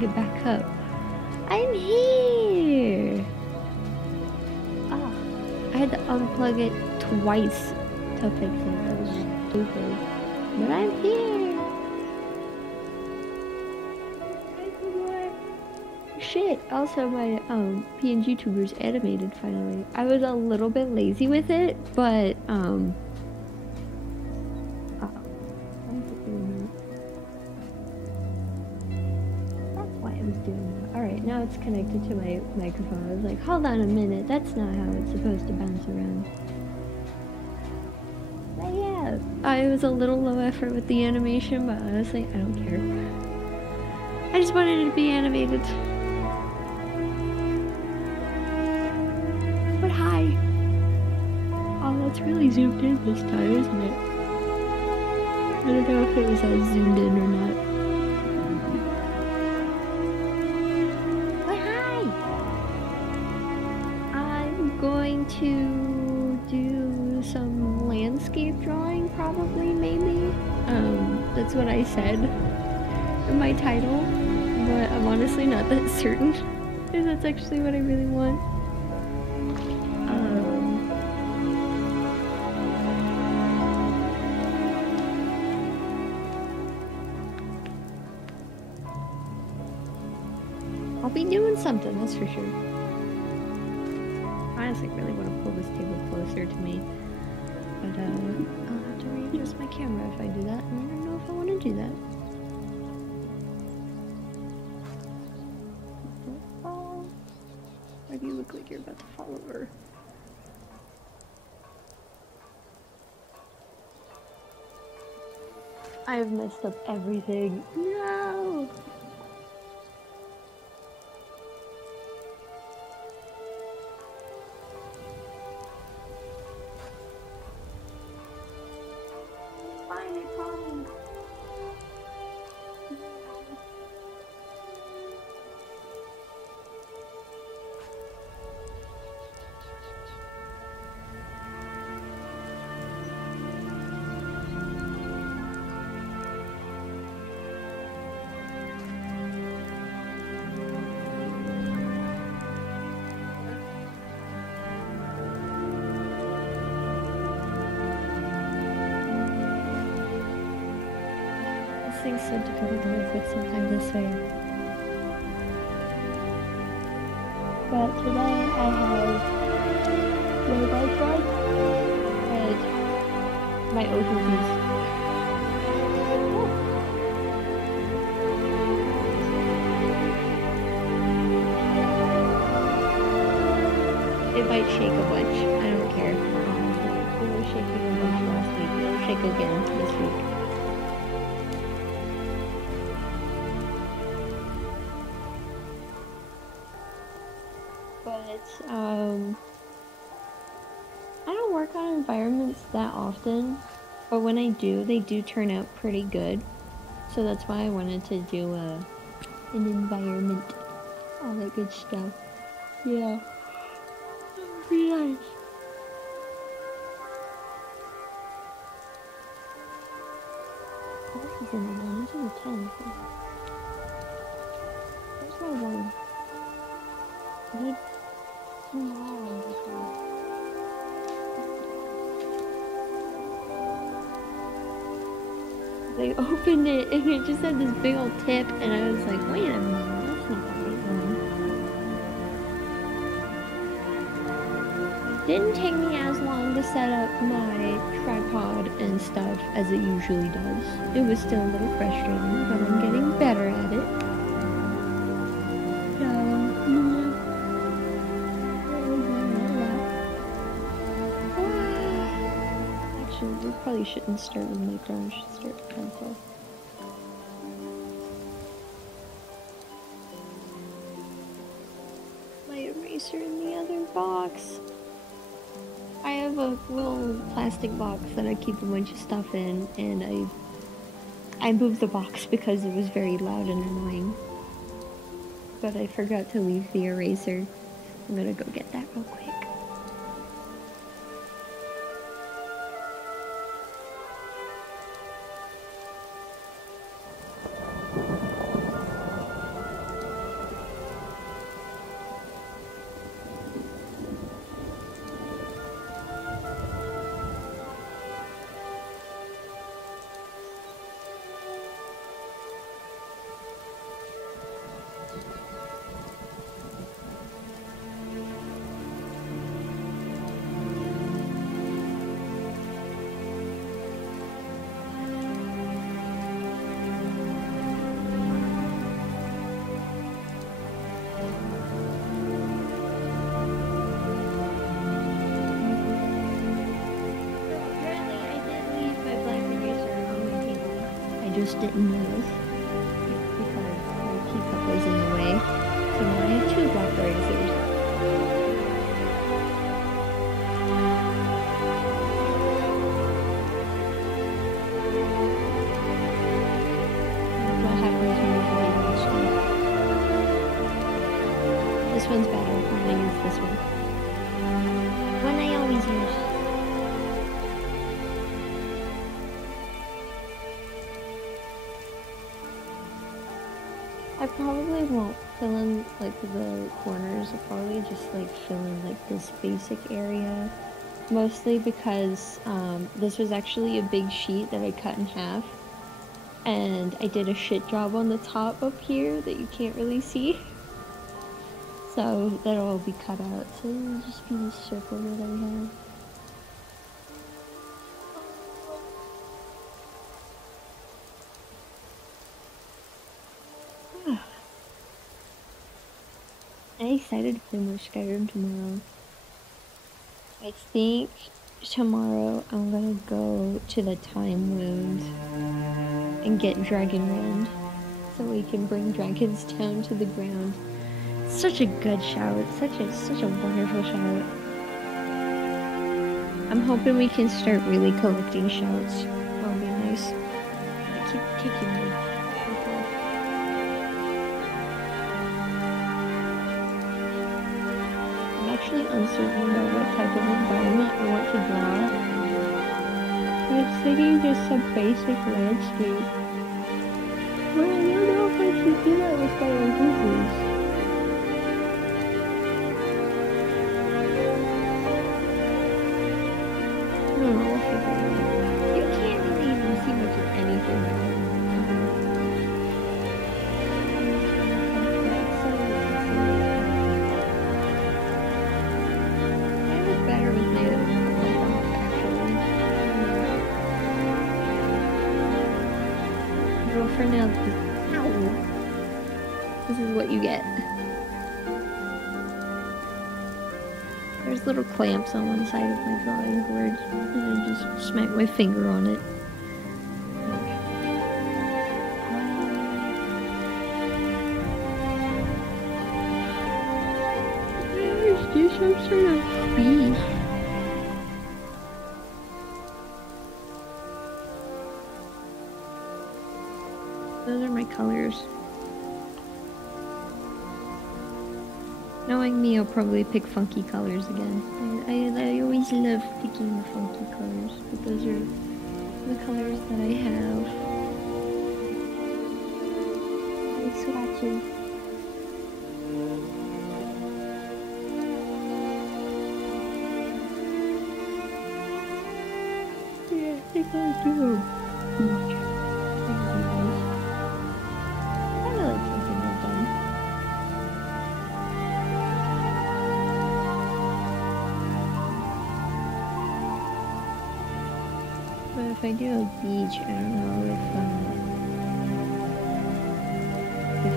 plug it back up. I'm here! Ah, I had to unplug it twice to fix it. That was stupid. But I'm here! Shit! Also, my PNG tubers animated finally. I was a little bit lazy with it, but that's why I was doing that. Alright, now it's connected to my microphone. I was like, hold on a minute, that's not how it's supposed to bounce around. But yeah, I was a little low effort with the animation, but honestly, I don't care. I just wanted it to be animated. But hi! Oh, that's really zoomed in this time, isn't it? I don't know if it was as zoomed in or not. But hi! I'm going to do some landscape drawing, probably, maybe. That's what I said in my title, but I'm honestly not that certain if that's actually what I really want. I'll be doing something, that's for sure. I honestly really want to pull this table closer to me, but I'll have to readjust my camera if I do that, and I don't know if I want to do that. Don't fall. Why do you look like you're about to fall over? I have messed up everything. No! Things so difficult to work with sometimes, I swear. But today I have my MICRONS and my OHUHUs. It might shake a bunch, I don't care. It was shaking a bunch last week, it'll shake again this week. But I don't work on environments that often, but when I do, they do turn out pretty good. So that's why I wanted to do an environment, all that good stuff. Yeah, that would be nice. Oh, this is in the 9, this is in the 10. Where's my 1? I need some more. They opened it and it just had this big old tip, and I was like, wait a minute, that's not the right one. Didn't take me as long to set up my tripod and stuff as it usually does. It was still a little frustrating, but I'm getting better at it. We probably shouldn't start with MICRONS, we should start with pencil. My eraser in the other box. I have a little plastic box that I keep a bunch of stuff in, and I moved the box because it was very loud and annoying. But I forgot to leave the eraser. I'm gonna go get that real quick. I just didn't notice because my teacup was in the way. So now I have 2 blackberry scissors. What happens when you have ADHD? This one's better. I'm gonna use this one. One I always use. I probably won't fill in like the corners. I'll probably just like fill in like this basic area. Mostly because this was actually a big sheet that I cut in half. And I did a shit job on the top up here that you can't really see. So that'll all be cut out. So it'll just be this circle that I have. I'm excited to play more Skyrim tomorrow. I think tomorrow I'm gonna go to the Time Wound and get Dragon Rend so we can bring dragons down to the ground. It's such a good shout. It's such a wonderful shout. I'm hoping we can start really collecting shouts. That'll be nice. I keep kicking me. I'm actually uncertain about what type of environment I want to draw. I was thinking just some basic landscape. But I don't know if I should do that with my OHUHUs. No, we'll figure it out. You can't really even see much of anything now. I look better with my off, actually. Well, for now, this is what you get. There's little clamps on one side of my drawing board, and I just smack my finger on it. There's just some sort of bee. Those are my colors. Knowing me, I'll probably pick funky colors again. I always love picking the funky colors, but those are the colors that I have. I'm swatching. Yeah, I think I'll do a beach. If I do a beach, I don't know if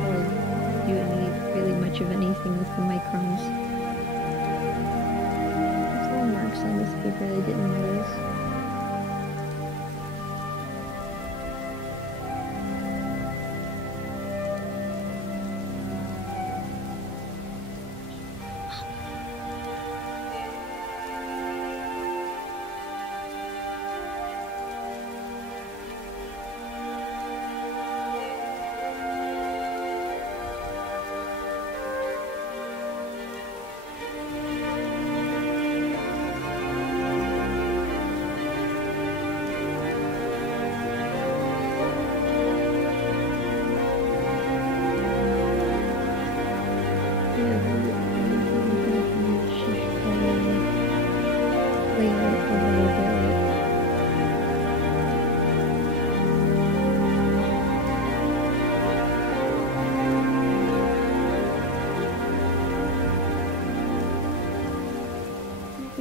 I'll do really much of anything with the microns. There's little marks on this paper that I didn't notice.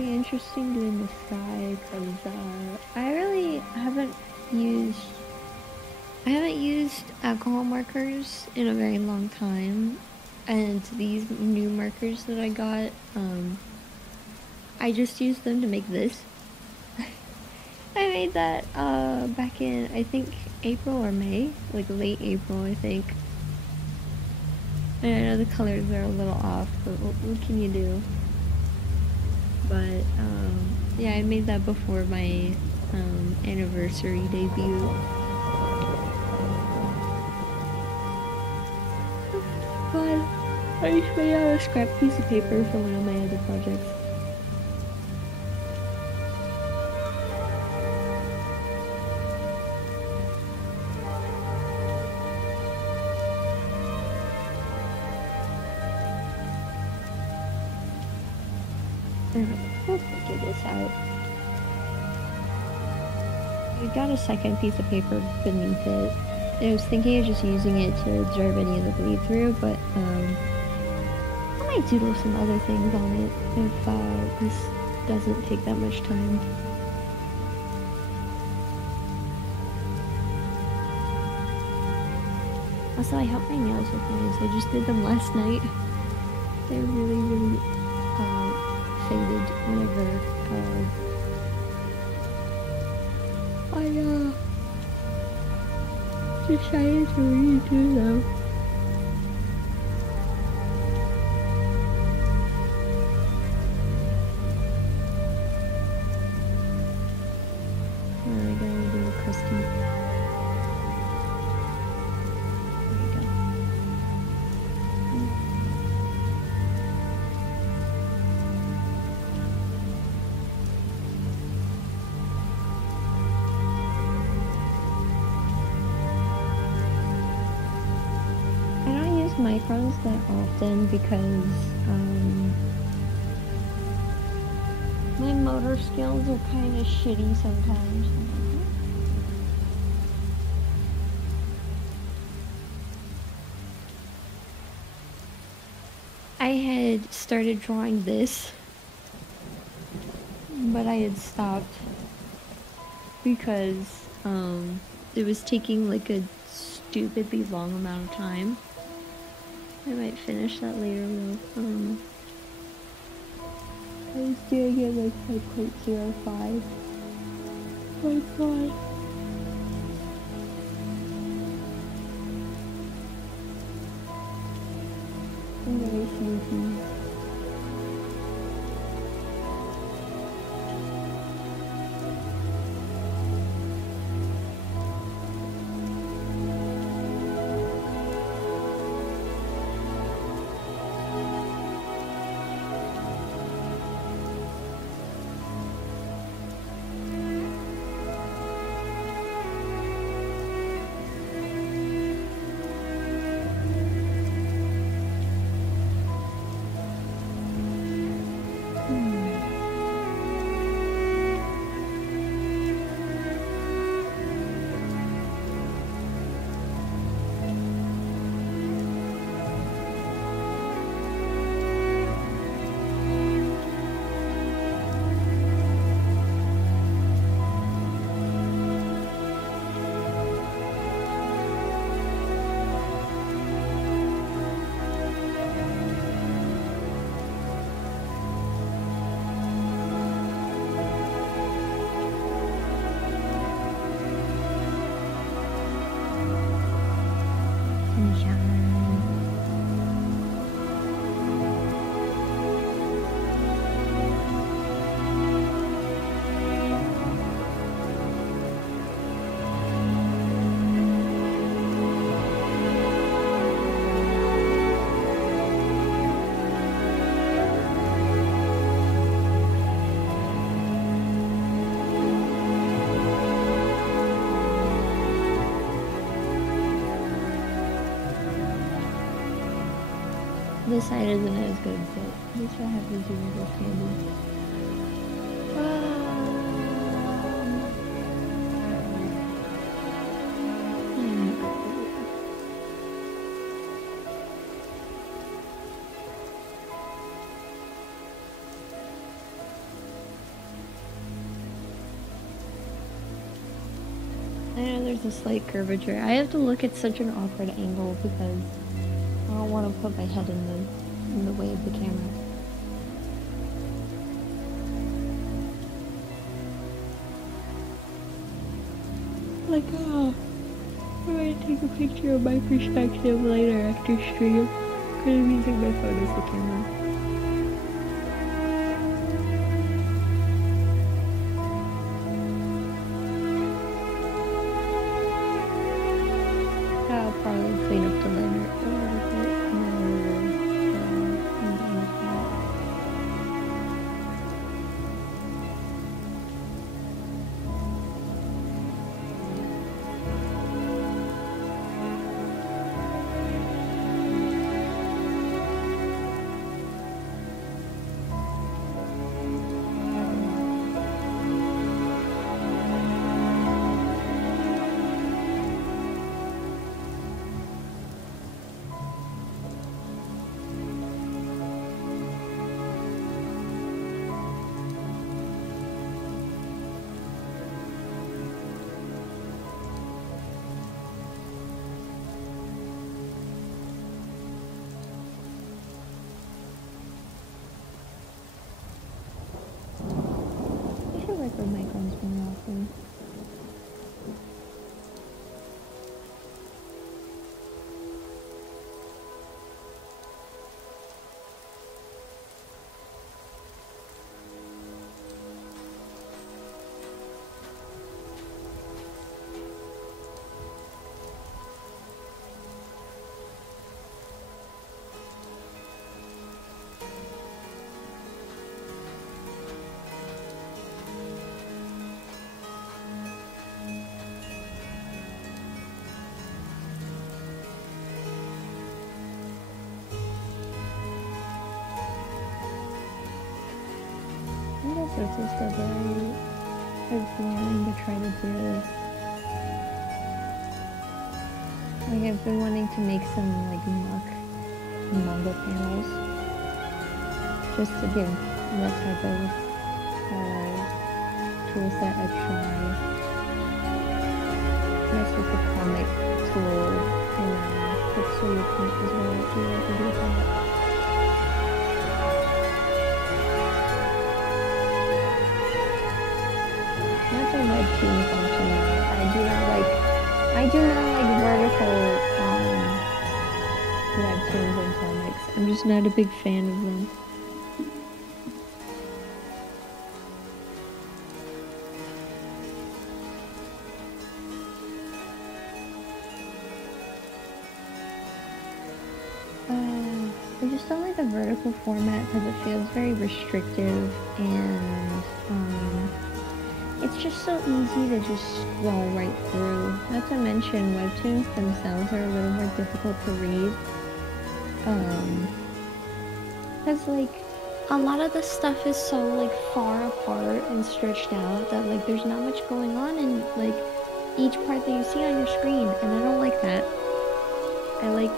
Interesting doing the sky because I really haven't used alcohol markers in a very long time, and these new markers that I got, I just used them to make this. I made that back in, I think, April or May, like late April, I think. And I know the colors are a little off, but what can you do? But yeah, I made that before my anniversary debut. But I just made out a scrap piece of paper for one of my other projects. Let's figure this out. I got a second piece of paper beneath it. I was thinking of just using it to observe any of the bleed through, but I might doodle some other things on it if this doesn't take that much time. Also, I hope my nails look nice. I just did them last night. They're really faded whenever I decided to redo them. I gotta do a crusty. Microns that often because my motor skills are kind of shitty sometimes. I had started drawing this, but I had stopped because it was taking like a stupidly long amount of time. I might finish that later though. I was doing it like 5.05. Oh my god. I'm very sleepy. This side isn't as good, but at least I have the doable candy. I know there's a slight curvature. I have to look at such an awkward angle because I don't want to put my head in the way of the camera. like, oh, I'm gonna take a picture of my perspective later after stream. Because I'm using my phone as the camera. I'll probably clean up the liner a little bit, and then we will, I'm done with that. I should work with microns more often. All sorts of stuff that I've been wanting to try to do. Like I've been wanting to make some like manga panels, just to give that type of tool set a try. Mess with the comic tool and pixel print as well. Do like a do that. Not the webtoon function though. I do not like vertical webtoons and comics. I'm just not a big fan of them. I just don't like the vertical format because it feels very restrictive and it's just so easy to just scroll right through. Not to mention webtoons themselves are a little more difficult to read. Because like a lot of the stuff is so like far apart and stretched out that like there's not much going on in like each part that you see on your screen, and I don't like that. I like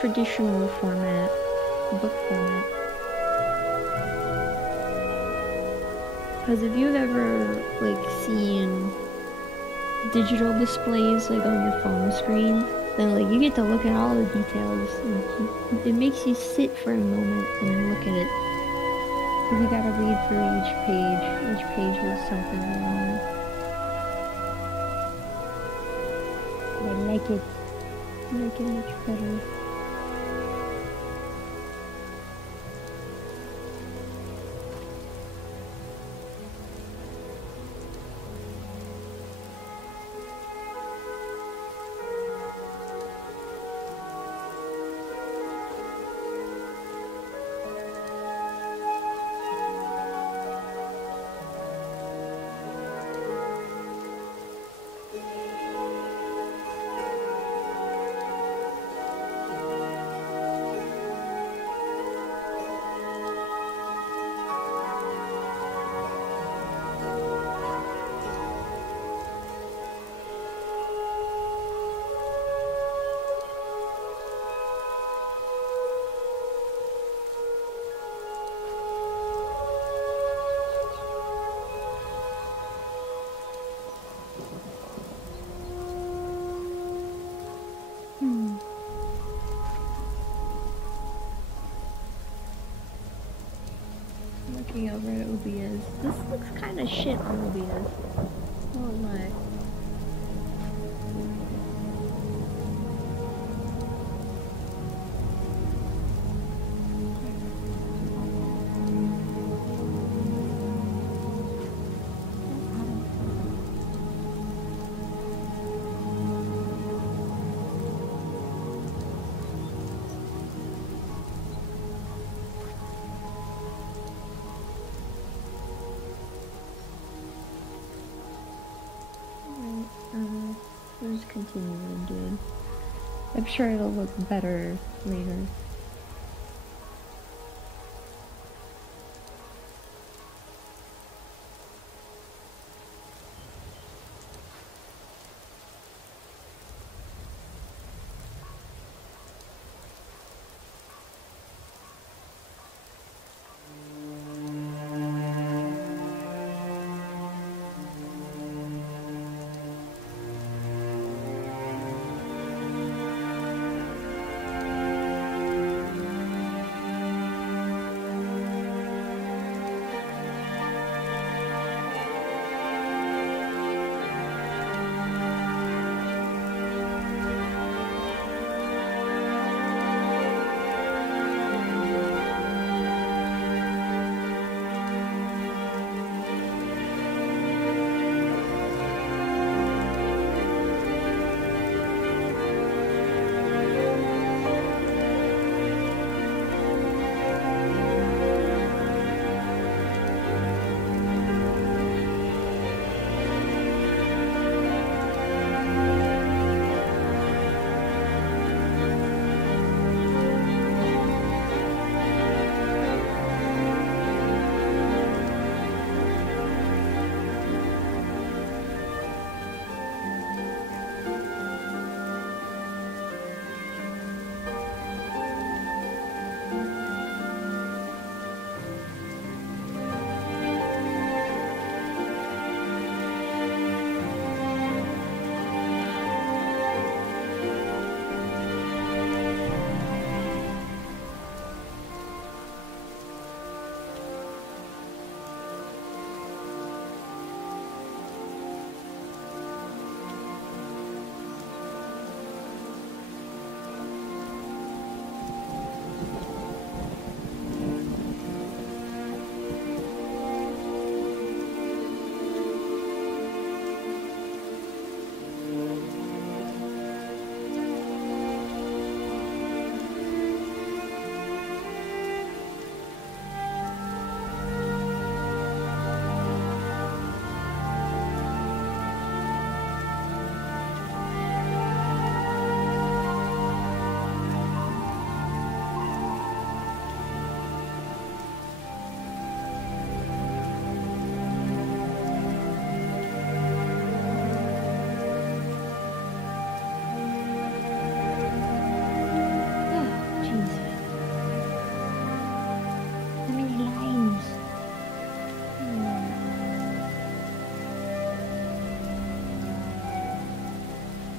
traditional format, book format. Because if you've ever like seen digital displays like on your phone screen, then like you get to look at all the details and it makes you sit for a moment and look at it. But you gotta read through each page is something wrong. I like it much better. Looking over at OBS. This looks kind of shit on OBS. Oh my. continue what I'm doing. I'm sure it'll look better later.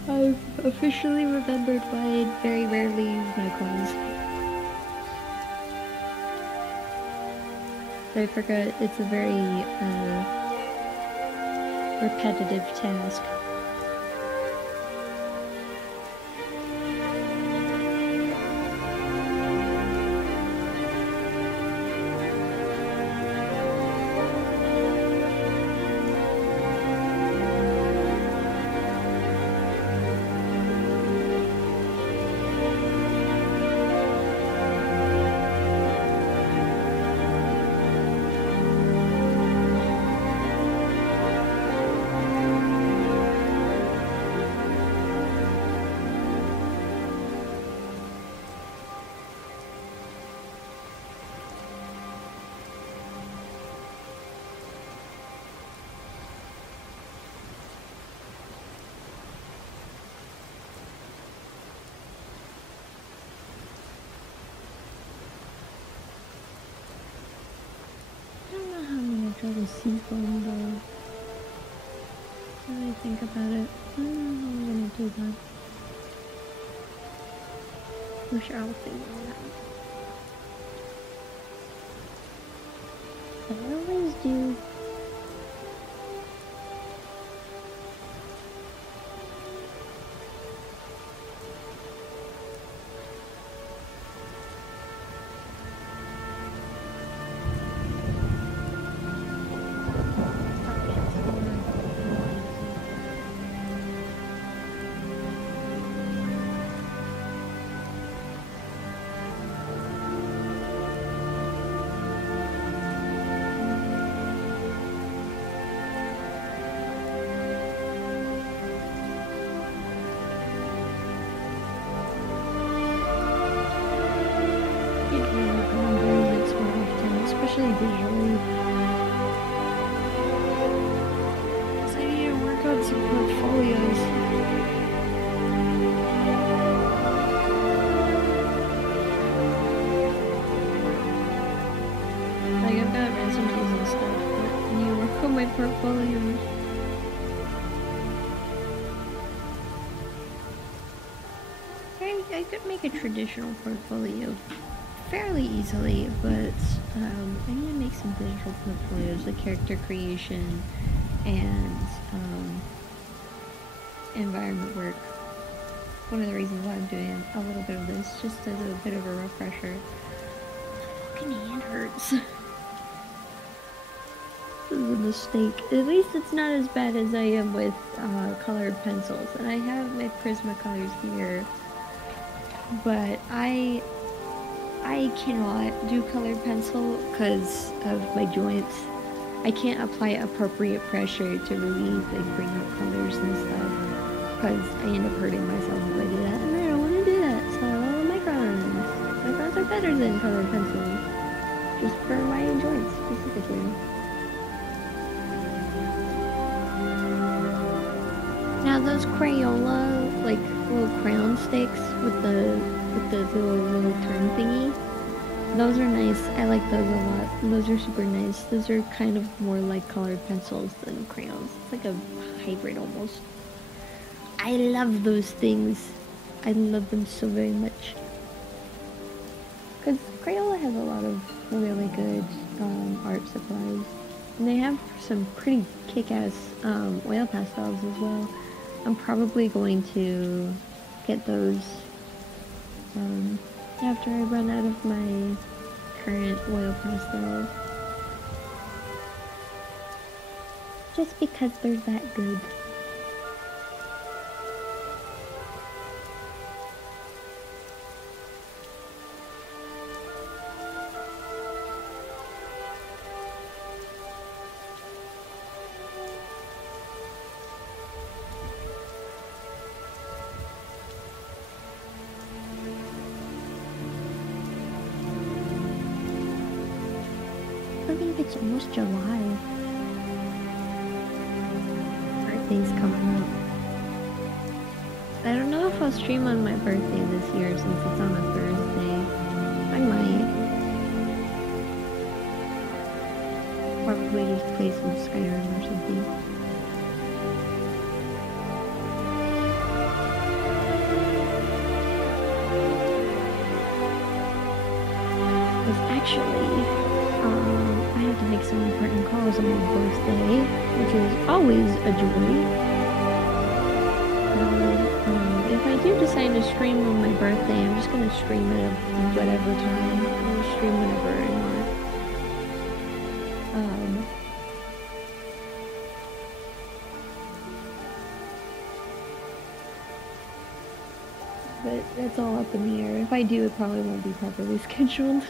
I've officially remembered why I very rarely use MICRONS. I forgot it's a very repetitive task. Try to see from though. Now I think about it, I don't know how I'm gonna do that. Wish I'll figure it out. I always do. portfolios. I could make a traditional portfolio fairly easily, but I need to make some digital portfolios, like character creation and environment work. One of the reasons why I'm doing a little bit of this, just as a bit of a refresher. My fucking hand hurts. This is a mistake. At least it's not as bad as I am with colored pencils. And I have my Prismacolors here, but I cannot do colored pencil because of my joints. I can't apply appropriate pressure to really like bring out colors and stuff because I end up hurting myself if I do that, and I don't want to do that. So microns are better than colored pencils, just for my joints specifically. Now those Crayola, like little crayon sticks with the little turn thingy, those are nice. I like those a lot. Those are super nice. Those are kind of more like colored pencils than crayons. It's like a hybrid almost. I love those things. I love them so very much. Because Crayola has a lot of really good art supplies. And they have some pretty kick-ass oil pastels as well. I'm probably going to get those after I run out of my current oil pastels. Just because they're that good. It's almost July. Birthday's coming up. I don't know if I'll stream on my birthday this year since it's on a Thursday. I might. Probably just play some Skyrim or something. Because actually, I have to make some important calls on my birthday, which is always a joy. If I do decide to stream on my birthday, I'm just gonna stream at whatever time. I'll stream whenever I want. But that's all up in the air. If I do, it probably won't be properly scheduled.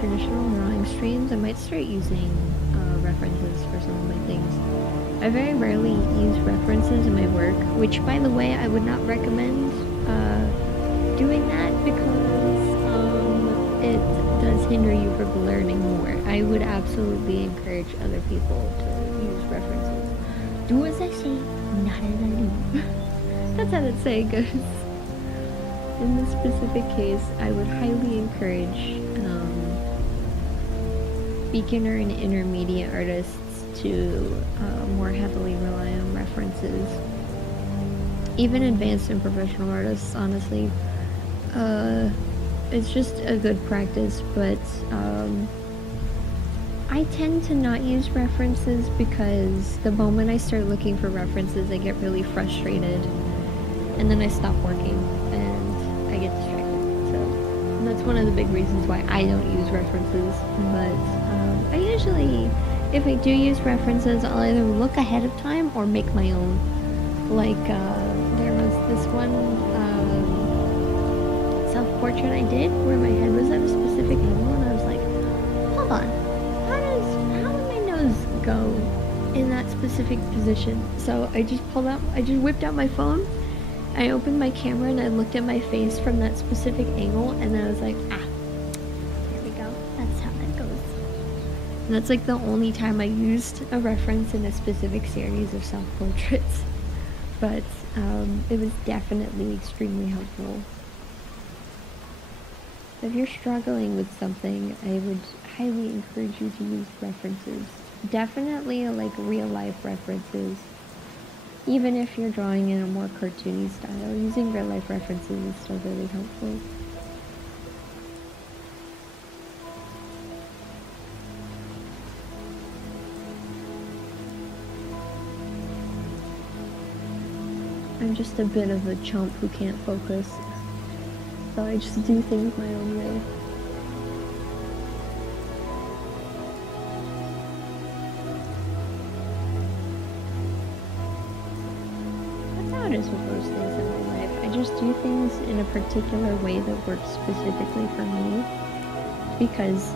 Traditional drawing streams, I might start using references for some of my things. I very rarely use references in my work, which, by the way, I would not recommend doing that because it does hinder you from learning more. I would absolutely encourage other people to use references. Do as I say, not as I do. That's how that saying goes. In this specific case, I would highly encourage beginner and intermediate artists to more heavily rely on references. Even advanced and professional artists, honestly. It's just a good practice, but I tend to not use references because the moment I start looking for references, I get really frustrated, and then I stop working and I get distracted. So that's one of the big reasons why I don't use references. But I usually, if I do use references, I'll either look ahead of time or make my own. Like there was this one self-portrait I did where my head was at a specific angle, and I was like, hold on. How did my nose go in that specific position? So I just whipped out my phone, I opened my camera, and I looked at my face from that specific angle, and then I was like, there we go, that's how that goes. And that's like the only time I used a reference in a specific series of self-portraits. But it was definitely extremely helpful. If you're struggling with something, I would highly encourage you to use references. Definitely like real life references. Even if you're drawing in a more cartoony style, using real life references is still really helpful. I'm just a bit of a chump who can't focus. So I just do things my own way. That's how it is with most things in my life. I just do things in a particular way that works specifically for me. Because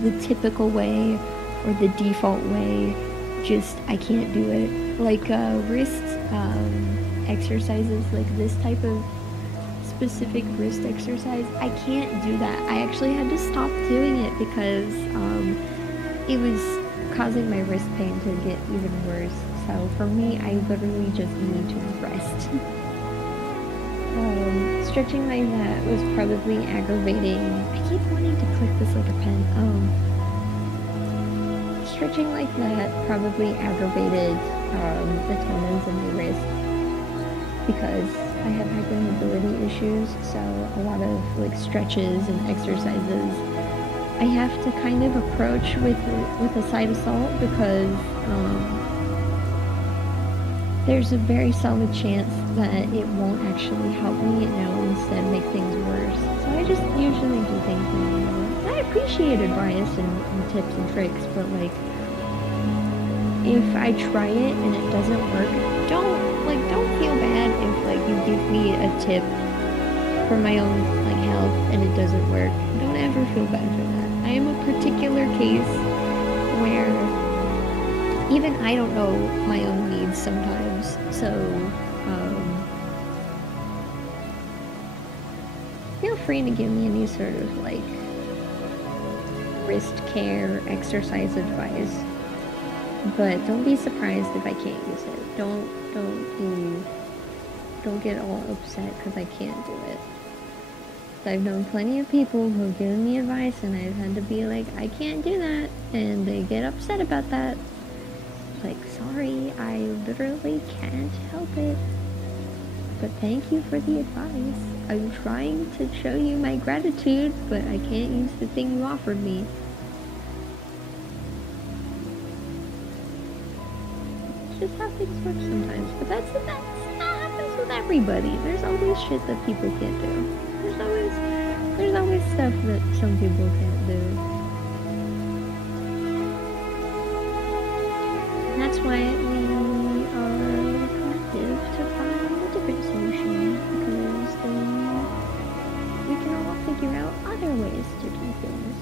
the typical way or the default way, just I can't do it. Like wrist exercises, like this type of specific wrist exercise, I can't do that. I actually had to stop doing it because it was causing my wrist pain to get even worse. So for me, I literally just need to rest. Stretching like that was probably aggravating. I keep wanting to click this like a pen. Stretching like that probably aggravated the tendons in my wrist because I have hypermobility issues, so a lot of like stretches and exercises I have to kind of approach with a side of salt because there's a very solid chance that it won't actually help me and it'll instead make things worse. So I just usually do things like I appreciate advice and tips and tricks, but like if I try it and it doesn't work, don't feel bad if like you give me a tip for my own like health and it doesn't work. Don't ever feel bad for that. I am a particular case where even I don't know my own needs sometimes, so feel free to give me any sort of like wrist care, exercise advice, but don't be surprised if I can't use it. Don't get all upset because I can't do it. I've known plenty of people who have given me advice and I've had to be like, I can't do that, and they get upset about that. Like, sorry, I literally can't help it. But thank you for the advice. I'm trying to show you my gratitude, but I can't use the thing you offered me. It's just how things work sometimes. But that happens with everybody. There's always shit that people can't do. There's always stuff that some people can't do. And that's why we are collective to find a different solution, because then we can all figure out other ways to do things.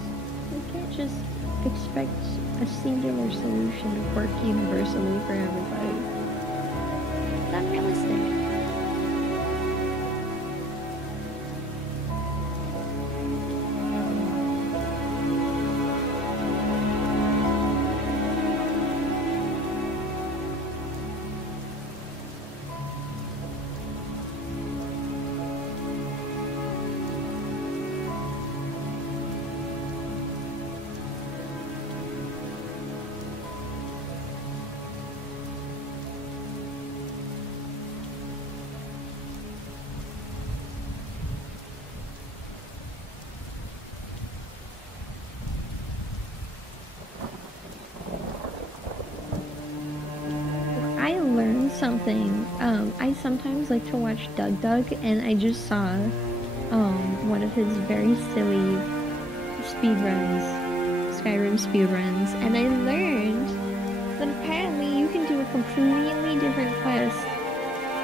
We can't just expect a singular solution to work universally for everybody. It's unrealistic. I learned something. I sometimes like to watch Doug Doug, and I just saw one of his very silly speedruns, Skyrim speedruns, and I learned that apparently you can do a completely different quest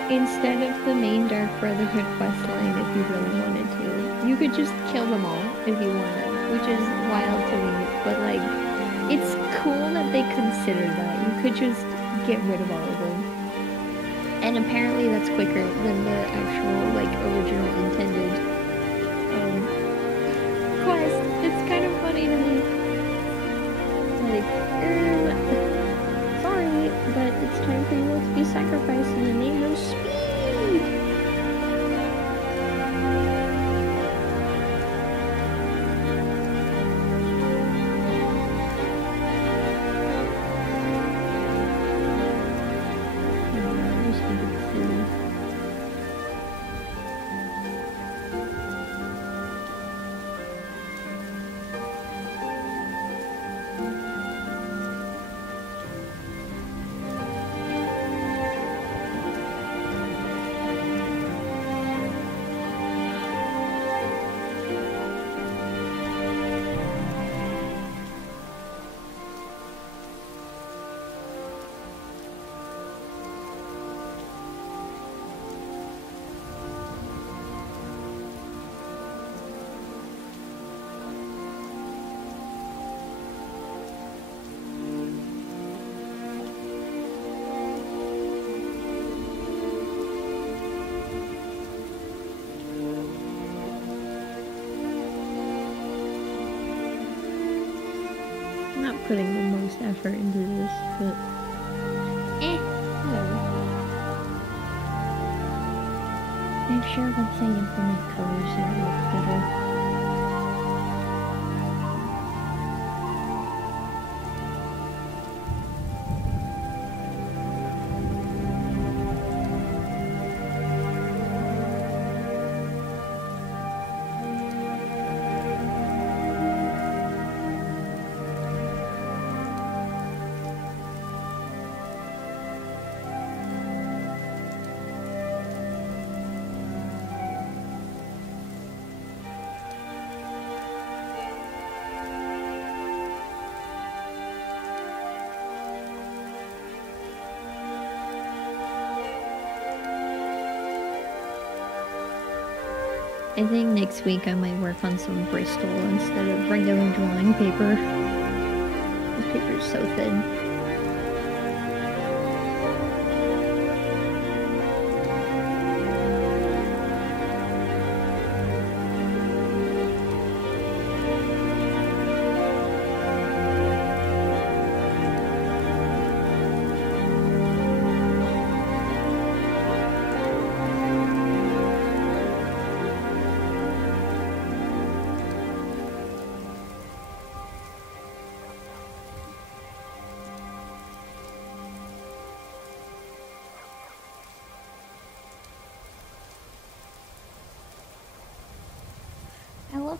instead of the main Dark Brotherhood quest line if you really wanted to. You could just kill them all if you wanted, which is wild to me, but like, it's cool that they consider that. You could just get rid of all of them. And apparently that's quicker than the actual, like, original intended quest. It's kind of funny to me. Like, sorry, but it's time for you all to be sacrificed in the name of speed! Putting the most effort into this, but whatever. I'm sure once they implement colors it'll look better. I think next week I might work on some Bristol instead of regular drawing paper. This paper is so thin.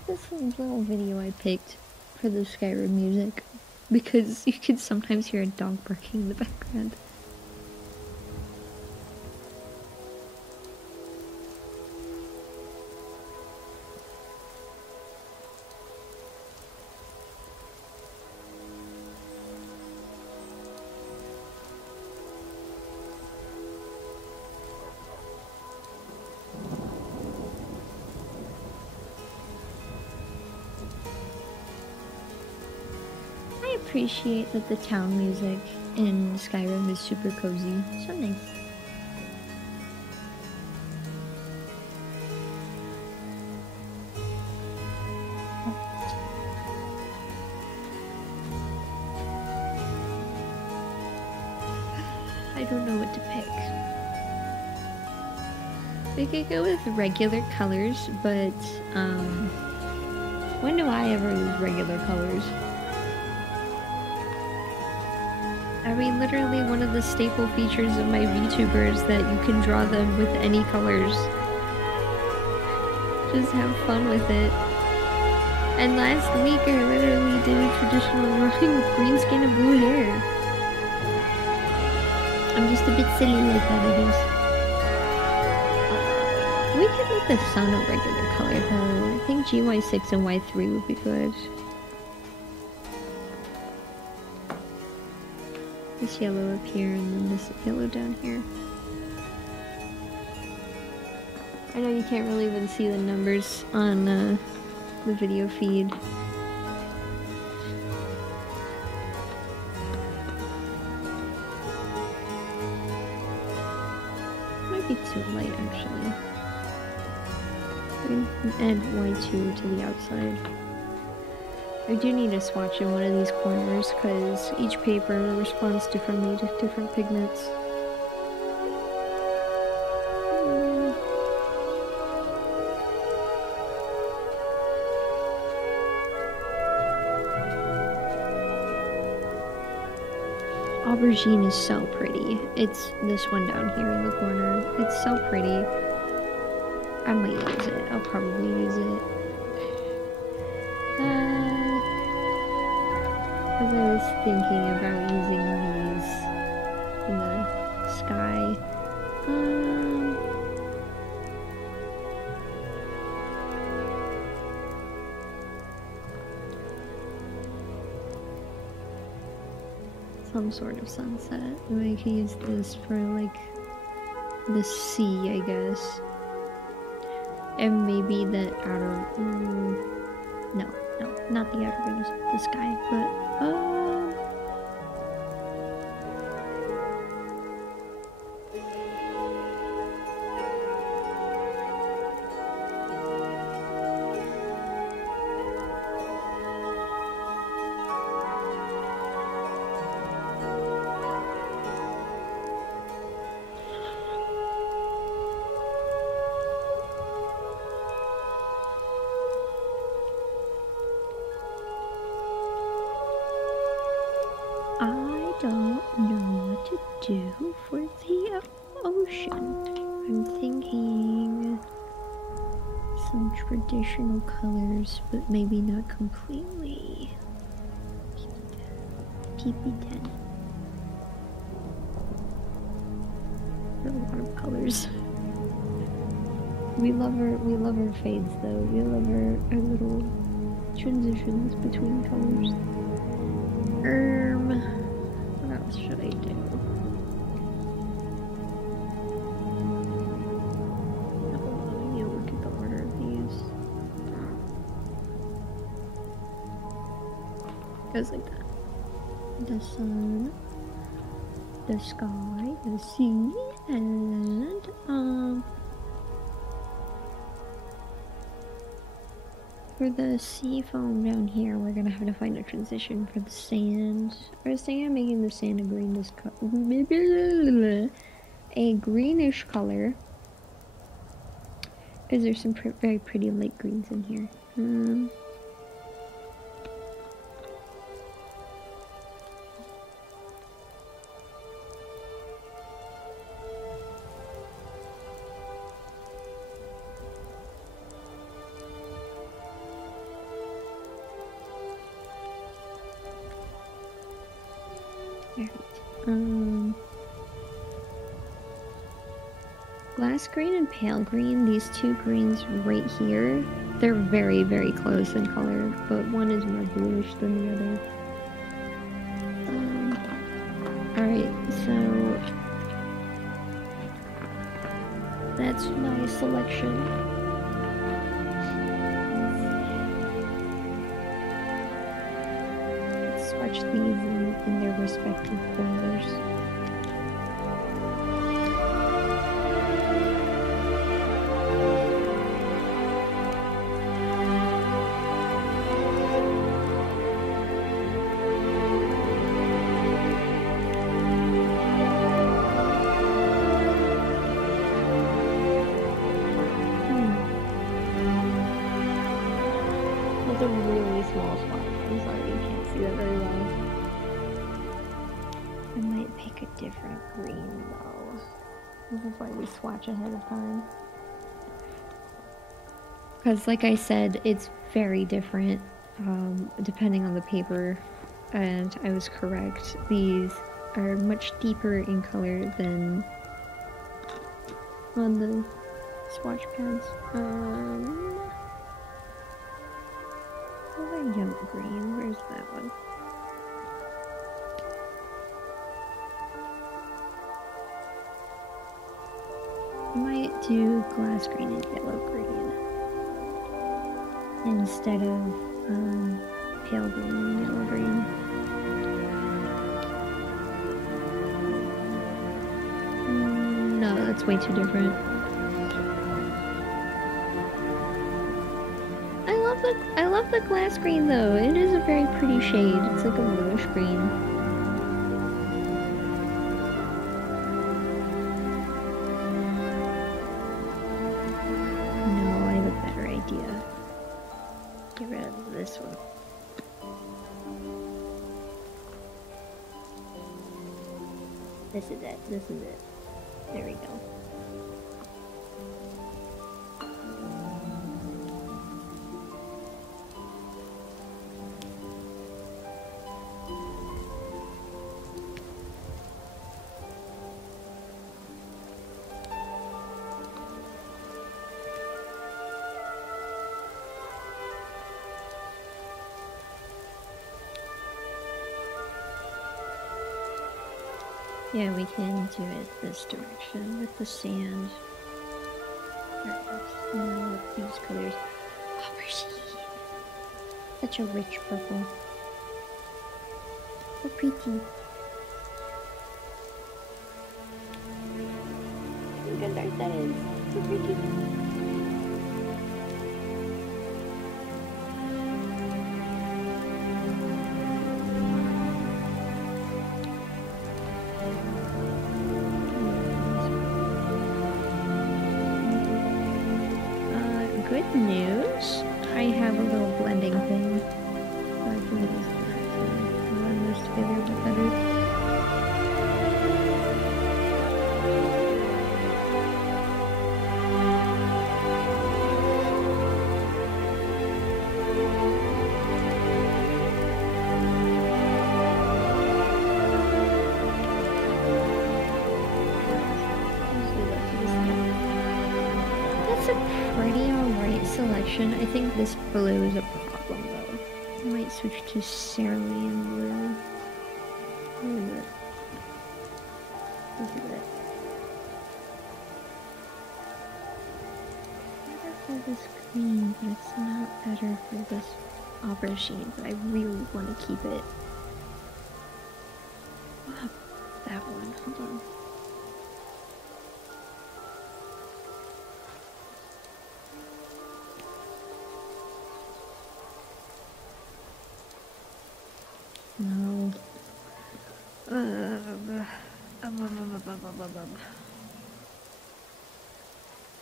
This little video I picked for the Skyrim music because you can sometimes hear a dog barking in the background. I appreciate that the town music in Skyrim is super cozy. So nice. I don't know what to pick. We could go with regular colors, but when do I ever use regular colors? I mean, literally one of the staple features of my VTubers that you can draw them with any colors. Just have fun with it. And last week I literally did a traditional drawing with green skin and blue hair. I'm just a bit silly like that, I guess. We could make the sun a regular color though. I think GY6 and Y3 would be good. This yellow up here and then this yellow down here. I know you can't really even see the numbers on the video feed. Might be too light actually. We can add Y2 to the outside. I do need a swatch in one of these corners because each paper responds differently to different pigments. Aubergine is so pretty. It's this one down here in the corner. It's so pretty. I might use it. I'll probably use it. Because I was thinking about using these in the sky. Some sort of sunset. I could use this for like the sea, I guess. And maybe the outer, no, not the outer rim, the sky, but, I don't know what to do for the ocean. I'm thinking some traditional colors, but maybe not completely. PP10. A lot of colors. We love our fades though. We love our little transitions between colors. What else should I do? I need to look at the order of these. Goes like that. The sun, the sky, the sea, and for the sea foam down here, we're gonna have to find a transition for the sand. I was thinking of making the sand a greenish color, because there's some very pretty light greens in here. Glass green and pale green, these two greens right here, they're very, very close in color, but one is more bluish than the other. Alright, so that's my selection. Let's swatch these in their respective corners. A really small spot. I'm sorry you can't see that very well. I might pick a different green though. This is why we swatch ahead of time. Because like I said, it's very different depending on the paper, and I was correct. These are much deeper in color than on the swatch pads. What about yellow green? Where's that one? I might do glass green and yellow green instead of pale green and yellow green. No, that's way too different. I love the glass green though. It is a very pretty shade. It's like a bluish green. No, I have a better idea. Get rid of this one. This is it. This is it. There we go. Yeah, we can do it this direction with the sand. No, these colors. Aubergine. Such a rich purple. So pretty. Look how dark that is. So pretty. Good news, I have a little blending thing. So I can use that to blend this together a bit better. That's a pretty alright selection. I think this blue is a problem though. I might switch to cerulean blue. Where is it? This is it. Better for this green, but it's not better for this aubergine, but I really want to keep it. That one, hold on. No.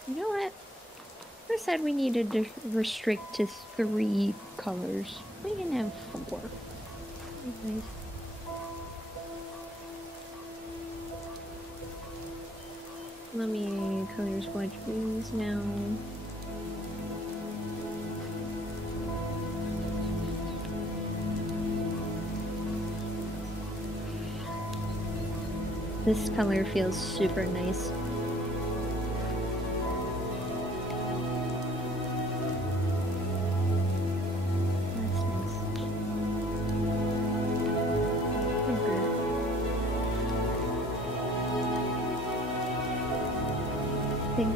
You know what? I said we needed to restrict to 3 colors. We can have 4. Anyways. Let me color swatch these now. This color feels super nice. That's nice. Okay. Pink.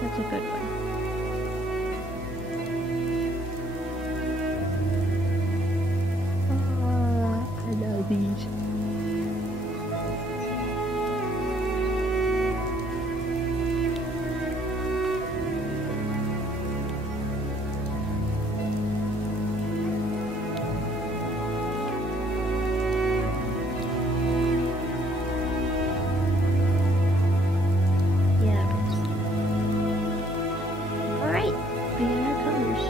That's a good one. These. Yeah, all right, we got our colors.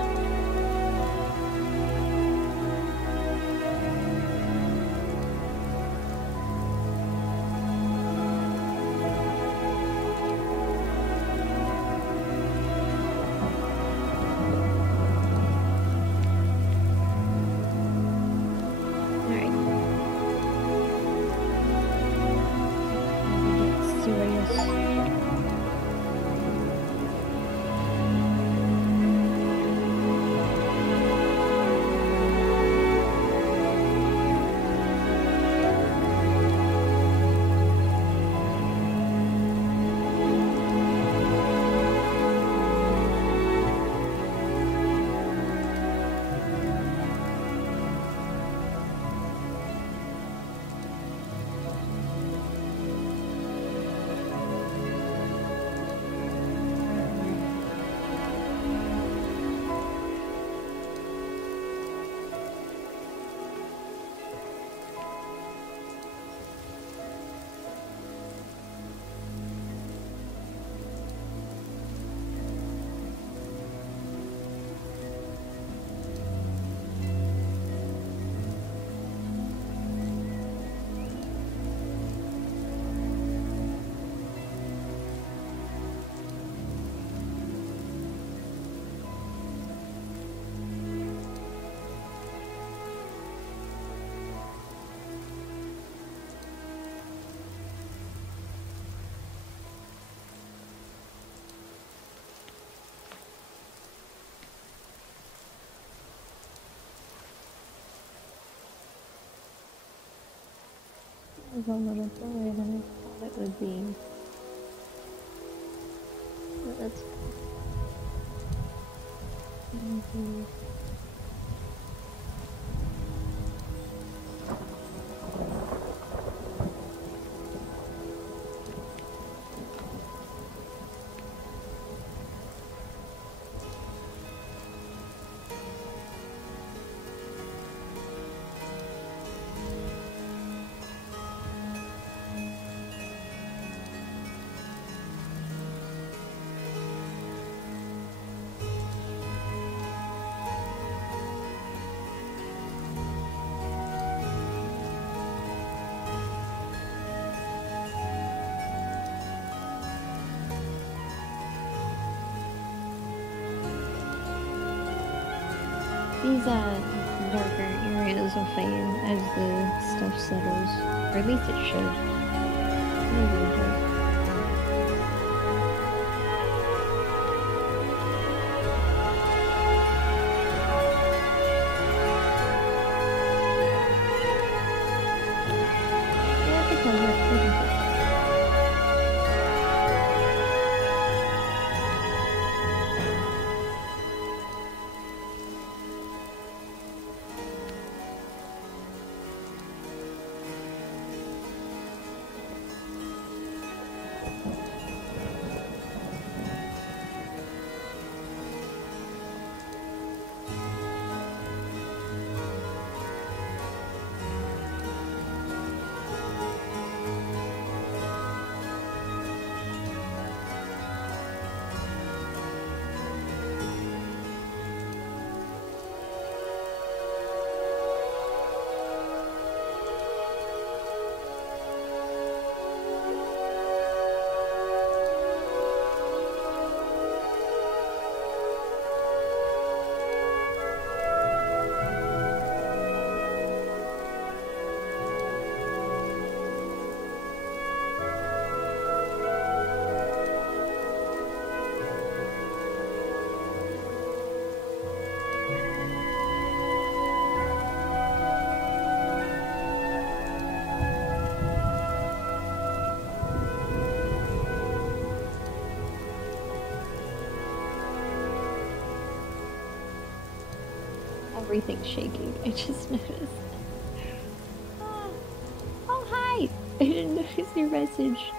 It was a little brighter than I thought it would be. But that's fine. These darker areas will fade as the stuff settles, or at least it should. Maybe it does. Yeah, it does. Everything's shaking. I just noticed. Ah. Oh, hi! I didn't notice your message.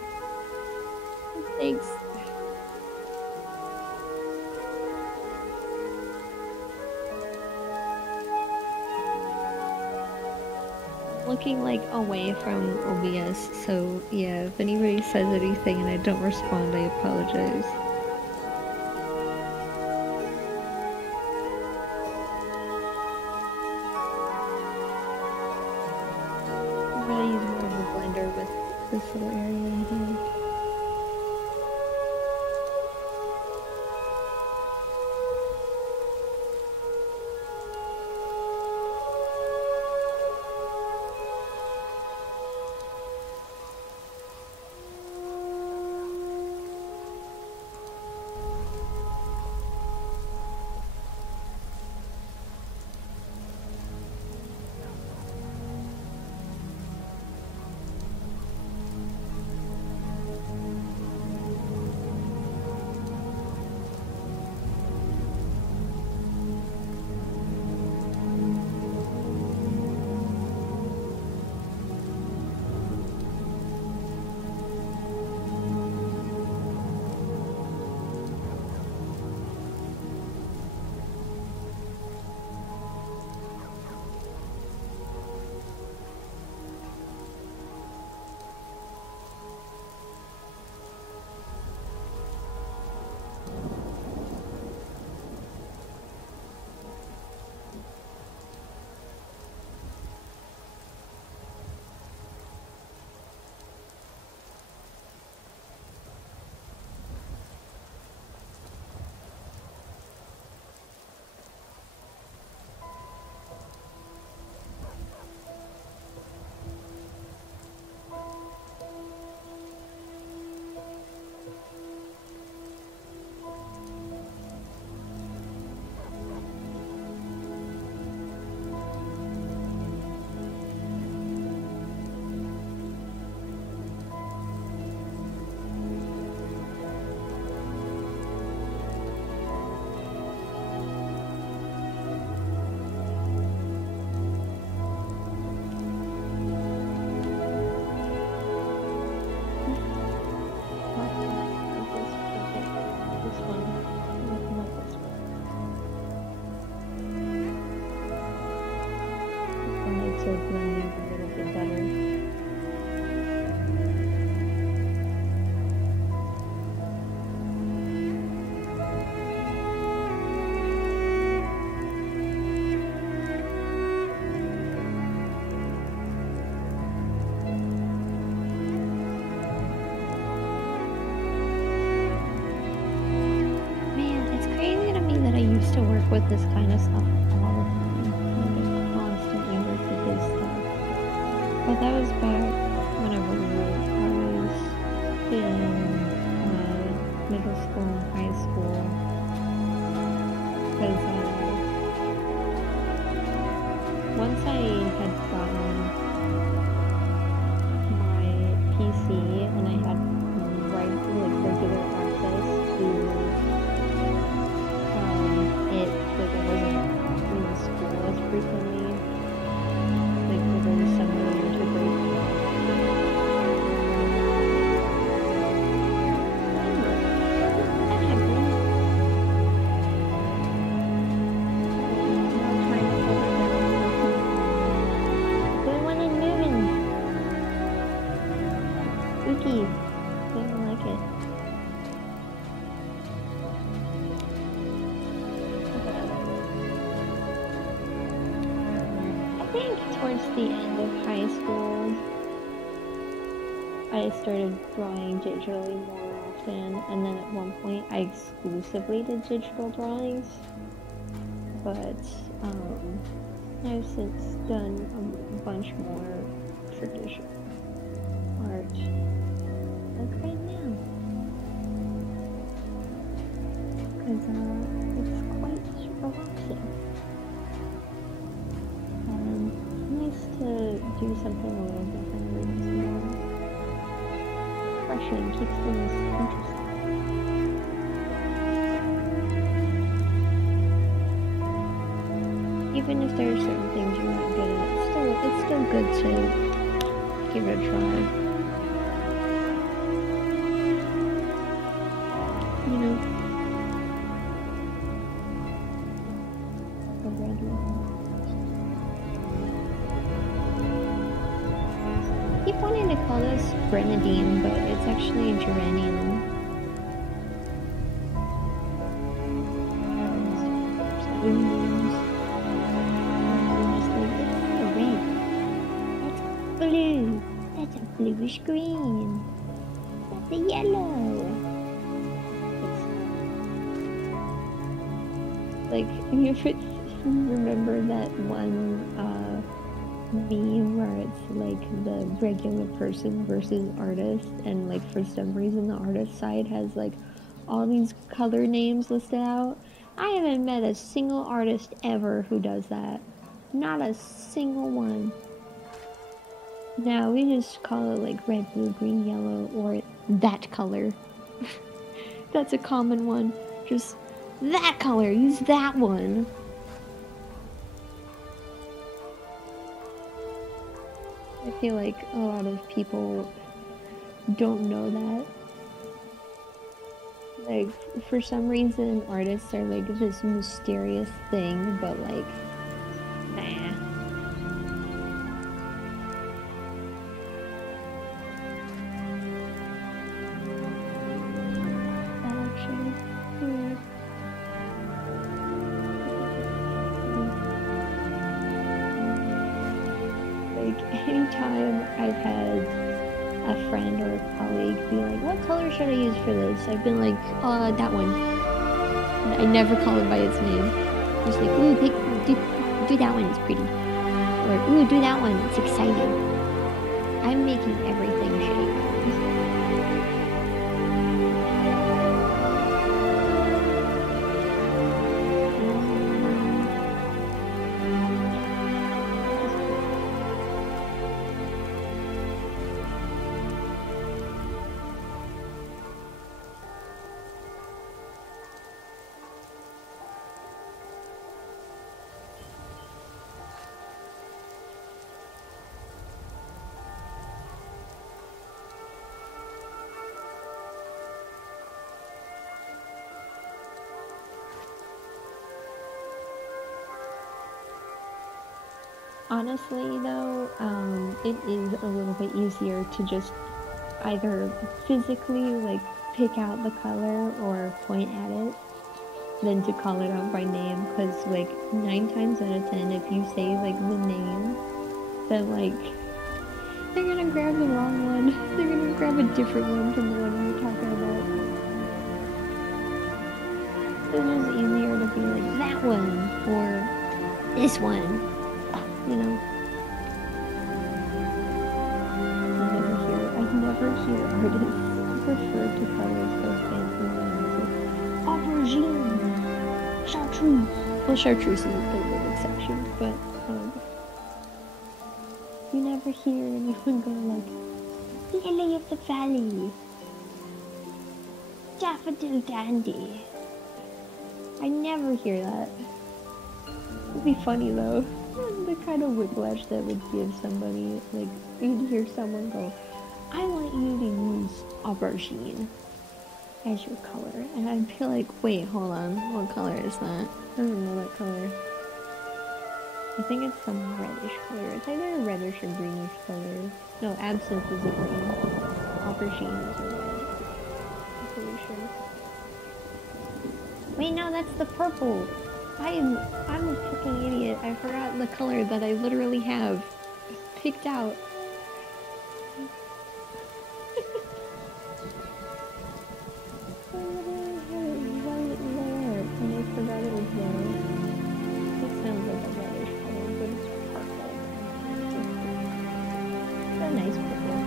Thanks. Looking like away from OBS, so yeah, if anybody says anything and I don't respond, I apologize. I'm gonna use more of a blender with this little area in here. with this kind of stuff all the time. Like, I constantly work with this stuff. But that was back whenever I was in middle school and high school. Because once I had gotten my PC and I had regular access to it, like I wasn't in school as frequently, like over the summer and winter break. That happened. Now trying to settle down. Do I want to move in? Spooky. Didn't like it. I think towards the end of high school, I started drawing digitally more often, and then at one point I exclusively did digital drawings, but I've since done a bunch more traditional art, like right now, because it's quite relaxing. Nice to do something a little different once in a while. Refreshing, keeps things interesting. Even if there are certain things you're not good at, it's still good to give it a try. You know? A red one. I keep wanting to call this grenadine, but it's actually geranium. Blue. That's a bluish green. That's a yellow. Like, you remember that one meme where it's like the regular person versus artist, and like for some reason the artist side has like all these color names listed out? I haven't met a single artist ever who does that. Not a single one. No, we just call it like red, blue, green, yellow, or that color. That's a common one. Just that color, use that one. I feel like a lot of people don't know that. Like, for some reason, artists are like this mysterious thing, but like, nah. Anytime I've had a friend or a colleague be like, what color should I use for this? I've been like, that one. I never call it by its name. Just like, ooh, do that one, it's pretty. Or, ooh, do that one, it's exciting. I'm making everything shake. Honestly, though, it is a little bit easier to just either physically, like, pick out the color or point at it than to call it out by name, because, like, 9 times out of 10, if you say, like, the name, then, like, they're gonna grab the wrong one. They're gonna grab a different one from the one you're talking about. It's just easier to be like that one or this one, you know. I never hear artists refer to colors as fancy names like aubergine, chartreuse. Well, chartreuse is a bit of an exception, but you never hear anyone go like lily of the valley, daffodil dandy. I never hear that. It'd be funny though. The kind of whiplash that would give somebody, like, you'd hear someone go, I want you to use aubergine as your color. And I'd be like, wait, hold on, what color is that? I don't know that color. I think it's some reddish color. It's either a reddish or greenish color. No, absinthe is a green. Aubergine is a red. I'm pretty sure. Wait, no, that's the purple. I'm a fucking idiot. I forgot the color that I literally have picked out. I literally had it right there, and I forgot it was there. It sounds like a reddish color, but it's purple. It's a nice purple.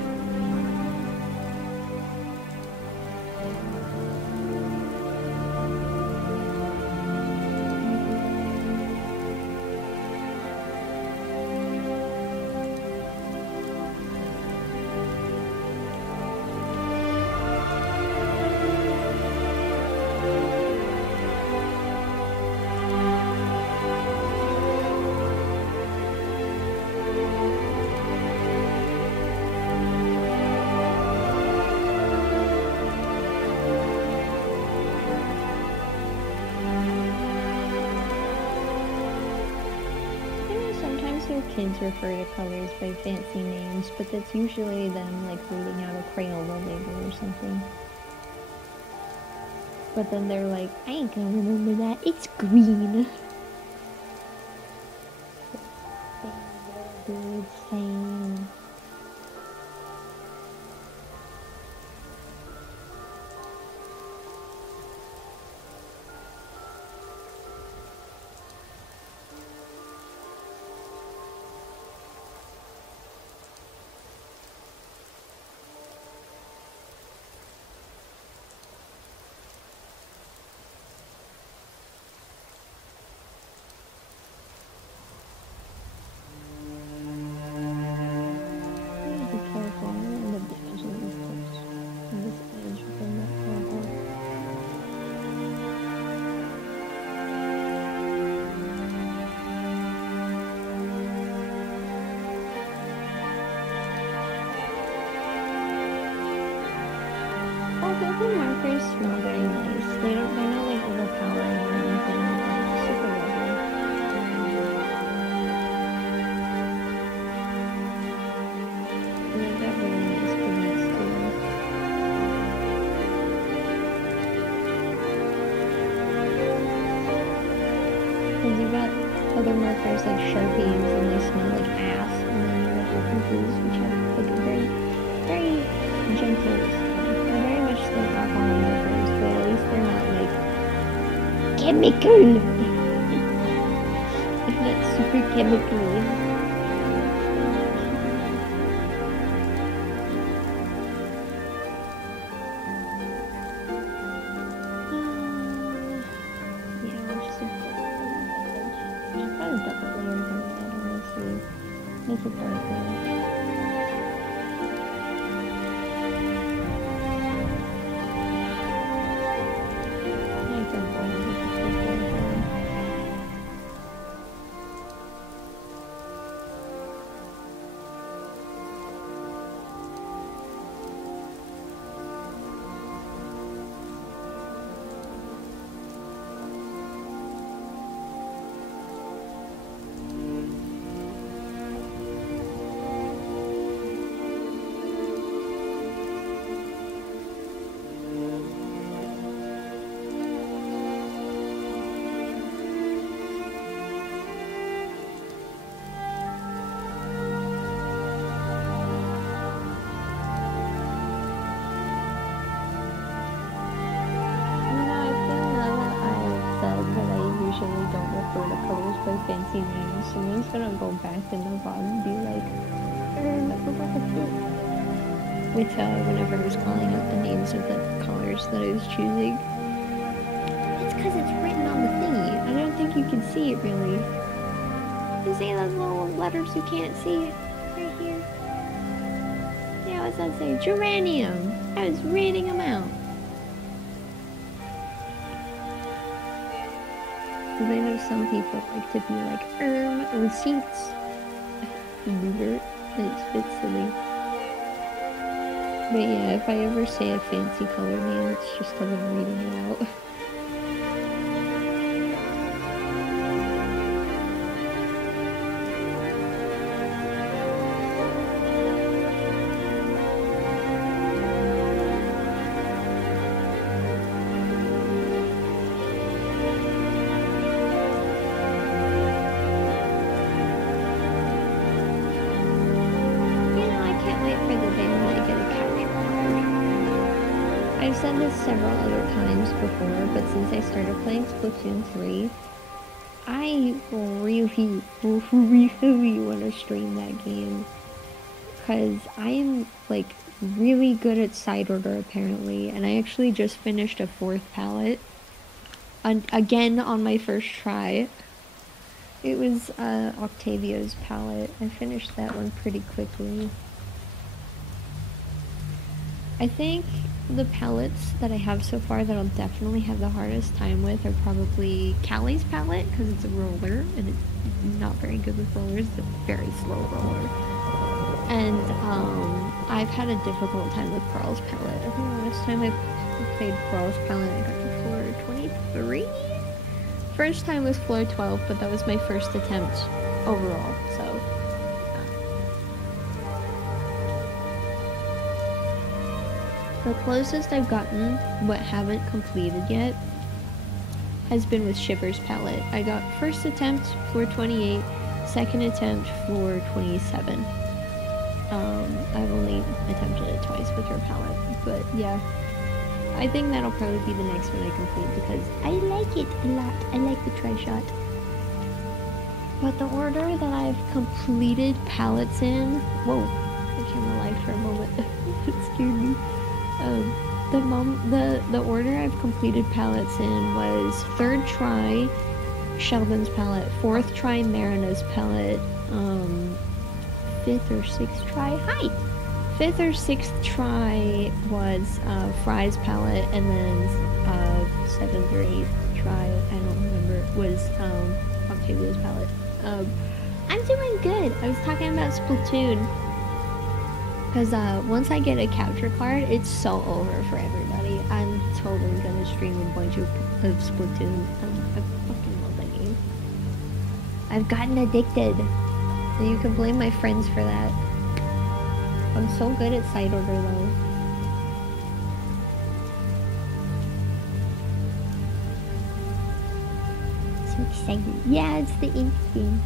Kids refer to colors by fancy names, but that's usually them like reading out a Crayola label or something. But then they're like, I ain't gonna remember that, it's green. Dude, same. OHUHU markers smell very nice. They're not like overpowering or anything. They're super lovely. And they've got really nice pigments too. Because you've got other markers like Sharpies and they smell like ass, and then you have OHUHUs which have like a very, very gentle smell. They're very much still alcohol markers, but at least they're not like chemical. They're not super chemical. Yeah, just a probably double layers on that, honestly. Make it darker. with whenever I was calling out the names of the colors that I was choosing. It's because it's written on the thingy. I don't think you can see it really. You see those little letters you can't see right here? Yeah, what's that say? Geranium. I was reading them out. Because I know some people like to be like, receipts. Loser. It's a bit silly. But yeah, if I ever say a fancy color name, it's just because I'm reading it out. I've said this several other times before, but since I started playing Splatoon 3, I really, really want to stream that game. Because I am, like, really good at side order, apparently, and I actually just finished a 4th palette. Again, on my first try. It was, Octavio's palette. I finished that one pretty quickly. I think the palettes that I have so far that I'll definitely have the hardest time with are probably Callie's palette, because it's a roller, and it's not very good with rollers. It's a very slow roller. And, I've had a difficult time with Pearl's palette. I think the last time I played Pearl's palette, I got to floor 23? First time was floor 12, but that was my first attempt overall, so... The closest I've gotten, but haven't completed yet, has been with Shiver's palette. I got first attempt, floor 28, second attempt, floor 27. I've only attempted it twice with her palette, but yeah. I think that'll probably be the next one I complete because I like it a lot. I like the tri-shot. But the order that I've completed palettes in... Whoa, the camera lagged for a moment. It scared me. The order I've completed palettes in was 3rd try Sheldon's palette, 4th try Marina's palette, 5th or 6th try 5th or 6th try was Fry's palette, and then 7th or 8th try, I don't remember, was Octavio's palette. I'm doing good. I was talking about Splatoon. Because once I get a capture card, it's so over for everybody. I'm totally gonna stream a bunch of Splatoon. I fucking love that game. I've gotten addicted. So you can blame my friends for that. I'm so good at side order though. So excited. Yeah, it's the ink thing.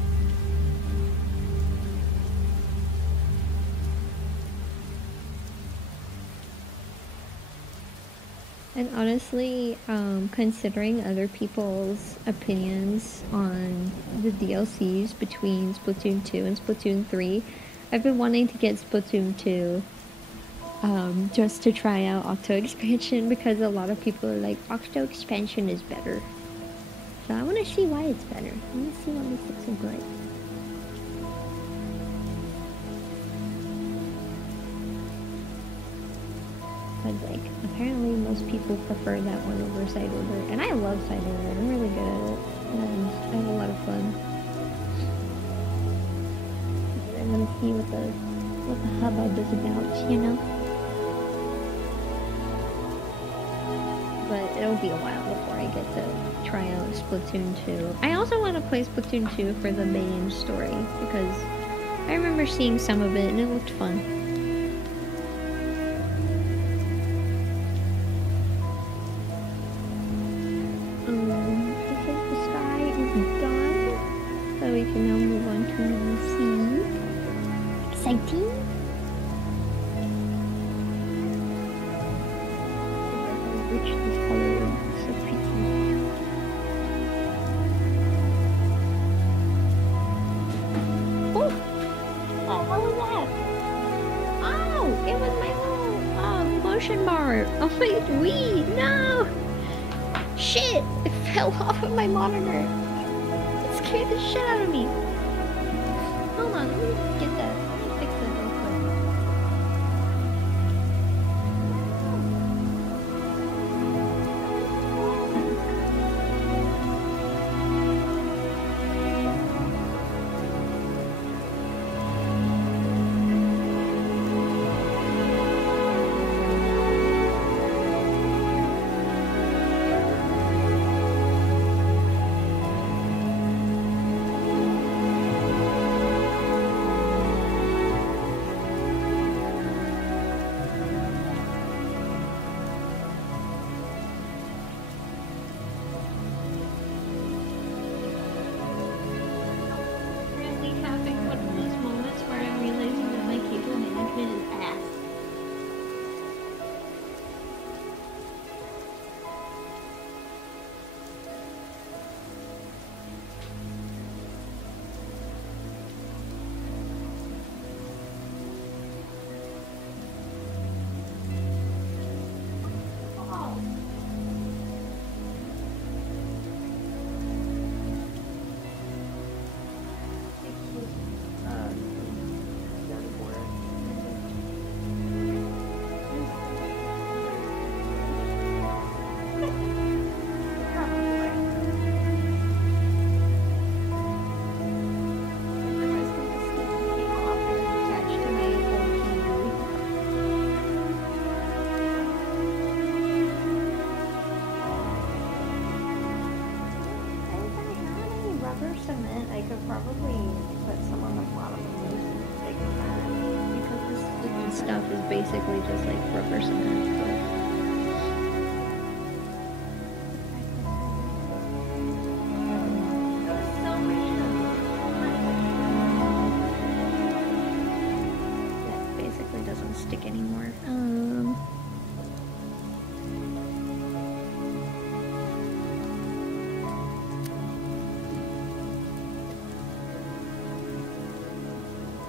And honestly, considering other people's opinions on the DLCs between Splatoon 2 and Splatoon 3, I've been wanting to get Splatoon 2 just to try out Octo Expansion because a lot of people are like, Octo Expansion is better. So I want to see why it's better. I want to see what makes it so good. But like, apparently most people prefer that one over side order, and I love side order. I'm really good at it, and I have a lot of fun. I'm gonna see what the hubbub is about, you know. But it'll be a while before I get to try out Splatoon 2. I also want to play Splatoon 2 for the main story because I remember seeing some of it and it looked fun. We can now move on to C. Exciting! How rich this color is. So pretty. Oh! What the hell was that? Oh! It was my little motion bar on my Wii. No! Shit! It fell off of my monitor. It scared the shit out of me. Hold on, let me get that. Let me fix that real quick. Cement, I could probably put some on the bottom of this big pad because this stupid stuff is basically just like rubber cement. Yeah, it basically doesn't stick anymore.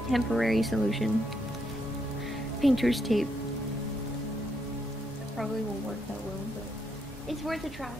Temporary solution. Painter's tape. That probably won't work that well, but it's worth a try.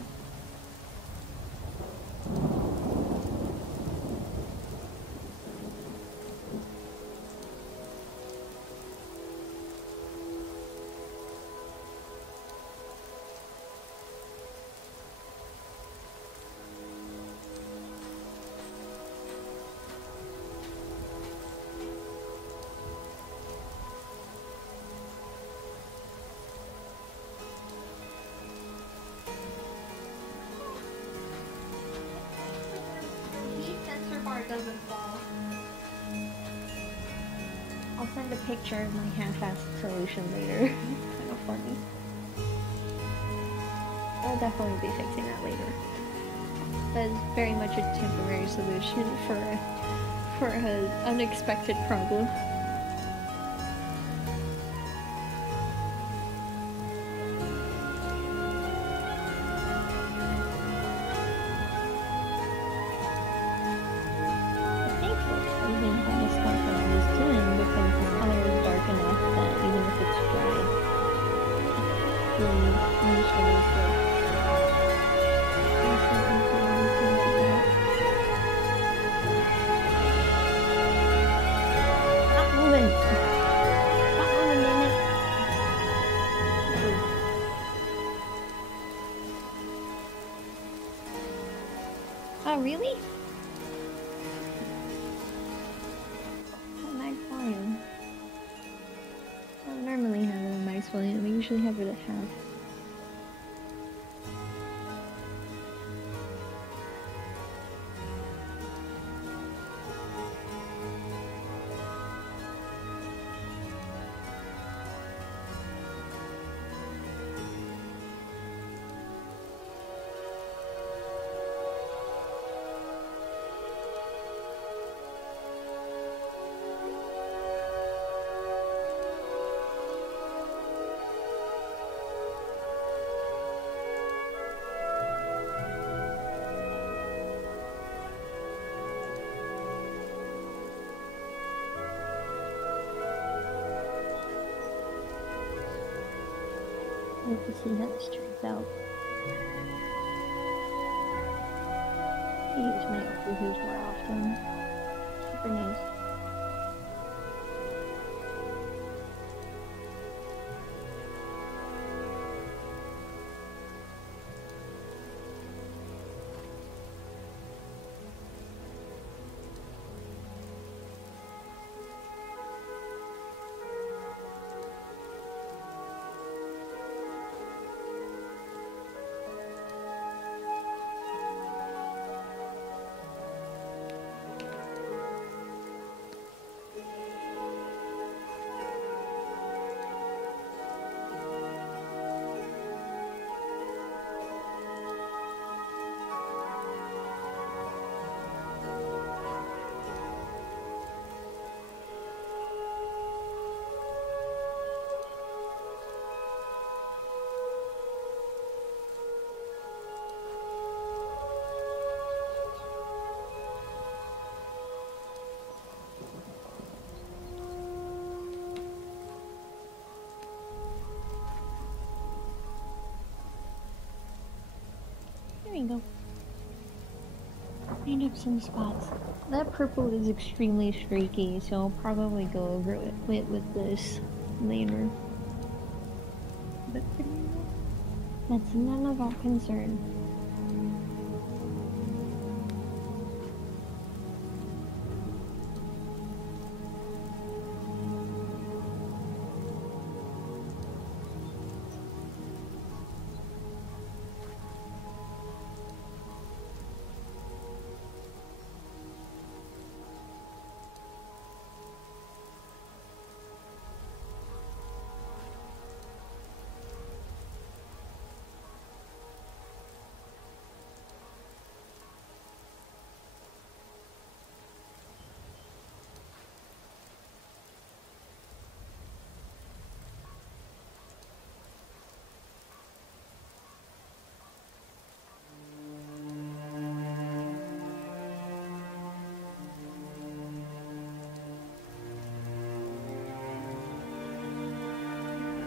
Doesn't fall. I'll send a picture of my half-assed solution later. It's kind of funny. I'll definitely be fixing that later. But it's very much a temporary solution for an unexpected problem. Oh, really? Oh, max volume. I don't normally have it at max volume. I usually have it at half. We'll have to see how this turns out. I use my OHUHUs more often. Super nice. There we go. Cleaned up some spots. That purple is extremely streaky, so I'll probably go over it with this later. But that's none of our concern.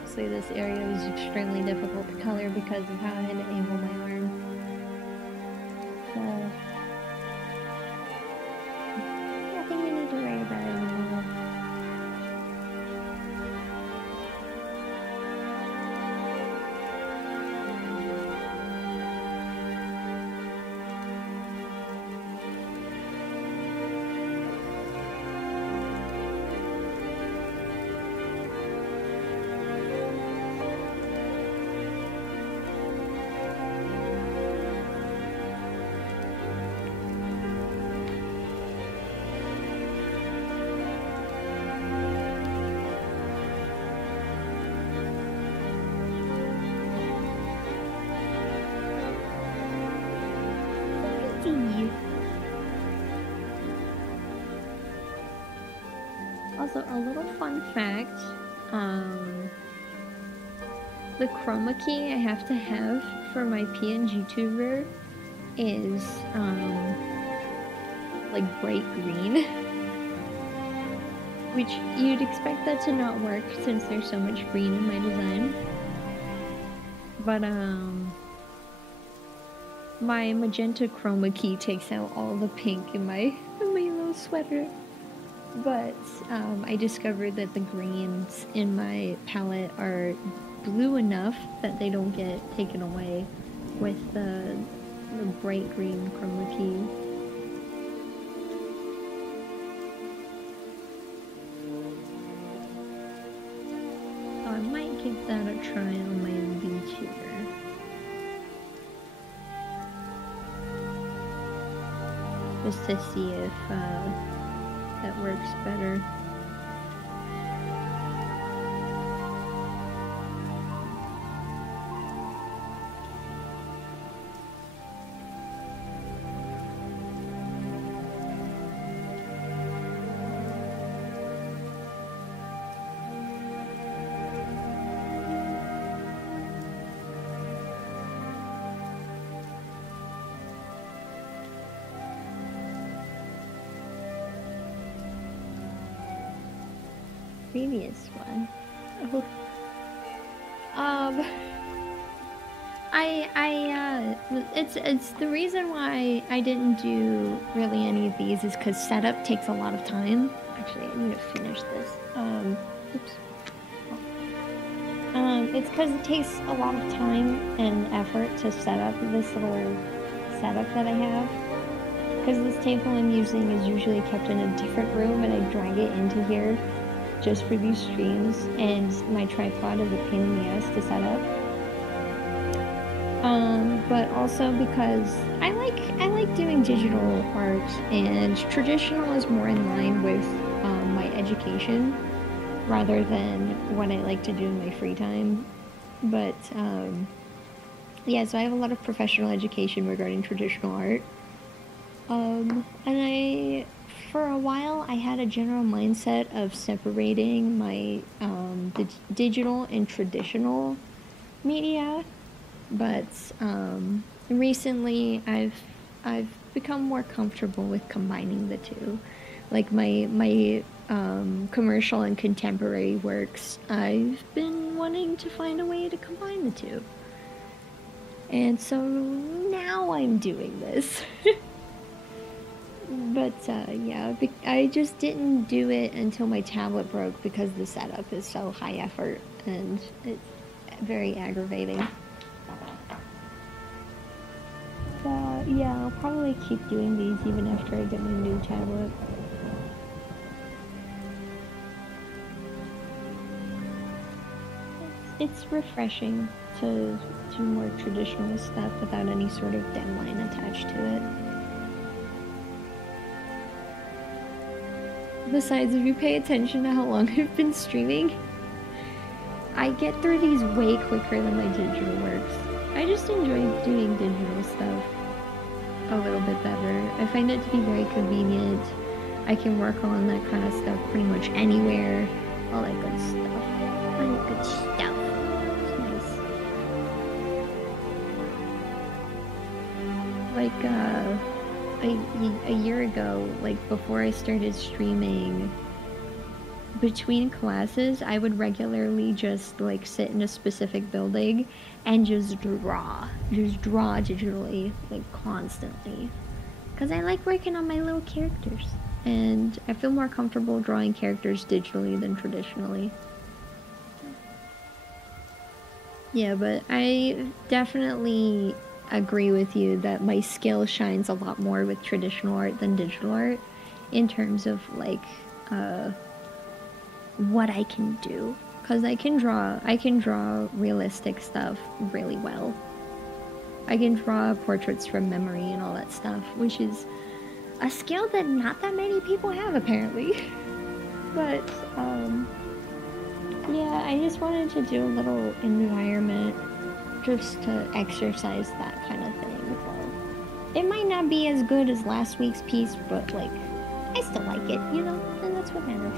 Honestly, this area is extremely difficult to color because of how I had to angle my arm. So, nothing we need to worry about anymore. Also, a little fun fact, the chroma key I have to have for my PNG tuber is, like bright green. Which, you'd expect that to not work since there's so much green in my design. But, my magenta chroma key takes out all the pink in my little sweater. But I discovered that the greens in my palette are blue enough that they don't get taken away with the bright green chroma key. So I might give that a try on my VTuber. Just to see if that works better. Previous one. Oh. It's the reason why I didn't do really any of these is because setup takes a lot of time. Actually, I need to finish this. Oops. It's because it takes a lot of time and effort to set up this little setup that I have. Because this table I'm using is usually kept in a different room, and I drag it into here just for these streams, and my tripod is a pain in the ass to set up. But also because I like doing digital art, and traditional is more in line with my education rather than what I like to do in my free time. But yeah, so I have a lot of professional education regarding traditional art. And for a while, I had a general mindset of separating my digital and traditional media, but recently I've become more comfortable with combining the two. Like my commercial and contemporary works, I've been wanting to find a way to combine the two. And so now I'm doing this. But yeah, I just didn't do it until my tablet broke because the setup is so high effort and it's very aggravating. But yeah, I'll probably keep doing these even after I get my new tablet. It's refreshing to do more traditional stuff without any sort of deadline attached to it. Besides, if you pay attention to how long I've been streaming, I get through these way quicker than my digital works. I just enjoy doing digital stuff a little bit better. I find it to be very convenient. I can work on that kind of stuff pretty much anywhere. All that good stuff. All that good stuff. It's nice. Like, a year ago, like before I started streaming, between classes, I would regularly just like sit in a specific building and just draw digitally, like constantly. Because I like working on my little characters, and I feel more comfortable drawing characters digitally than traditionally. Yeah, but I definitely agree with you that my skill shines a lot more with traditional art than digital art in terms of like what I can do, because I can draw realistic stuff really well. I can draw portraits from memory and all that stuff, which is a skill that not that many people have apparently. But yeah, I just wanted to do a little environment just to exercise that kind of thing. So it might not be as good as last week's piece, but like I still like it, you know, and that's what matters.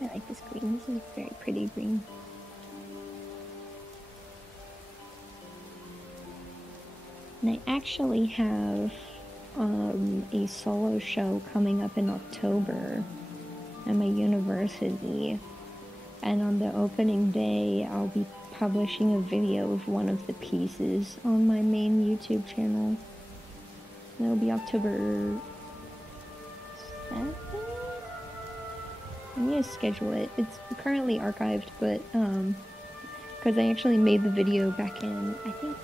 I like this green. This is a very pretty green. And I actually have a solo show coming up in October at my university, and on the opening day I'll be publishing a video of one of the pieces on my main YouTube channel. That'll be October 7th? I need to schedule it. It's currently archived, but because I actually made the video back in, I think,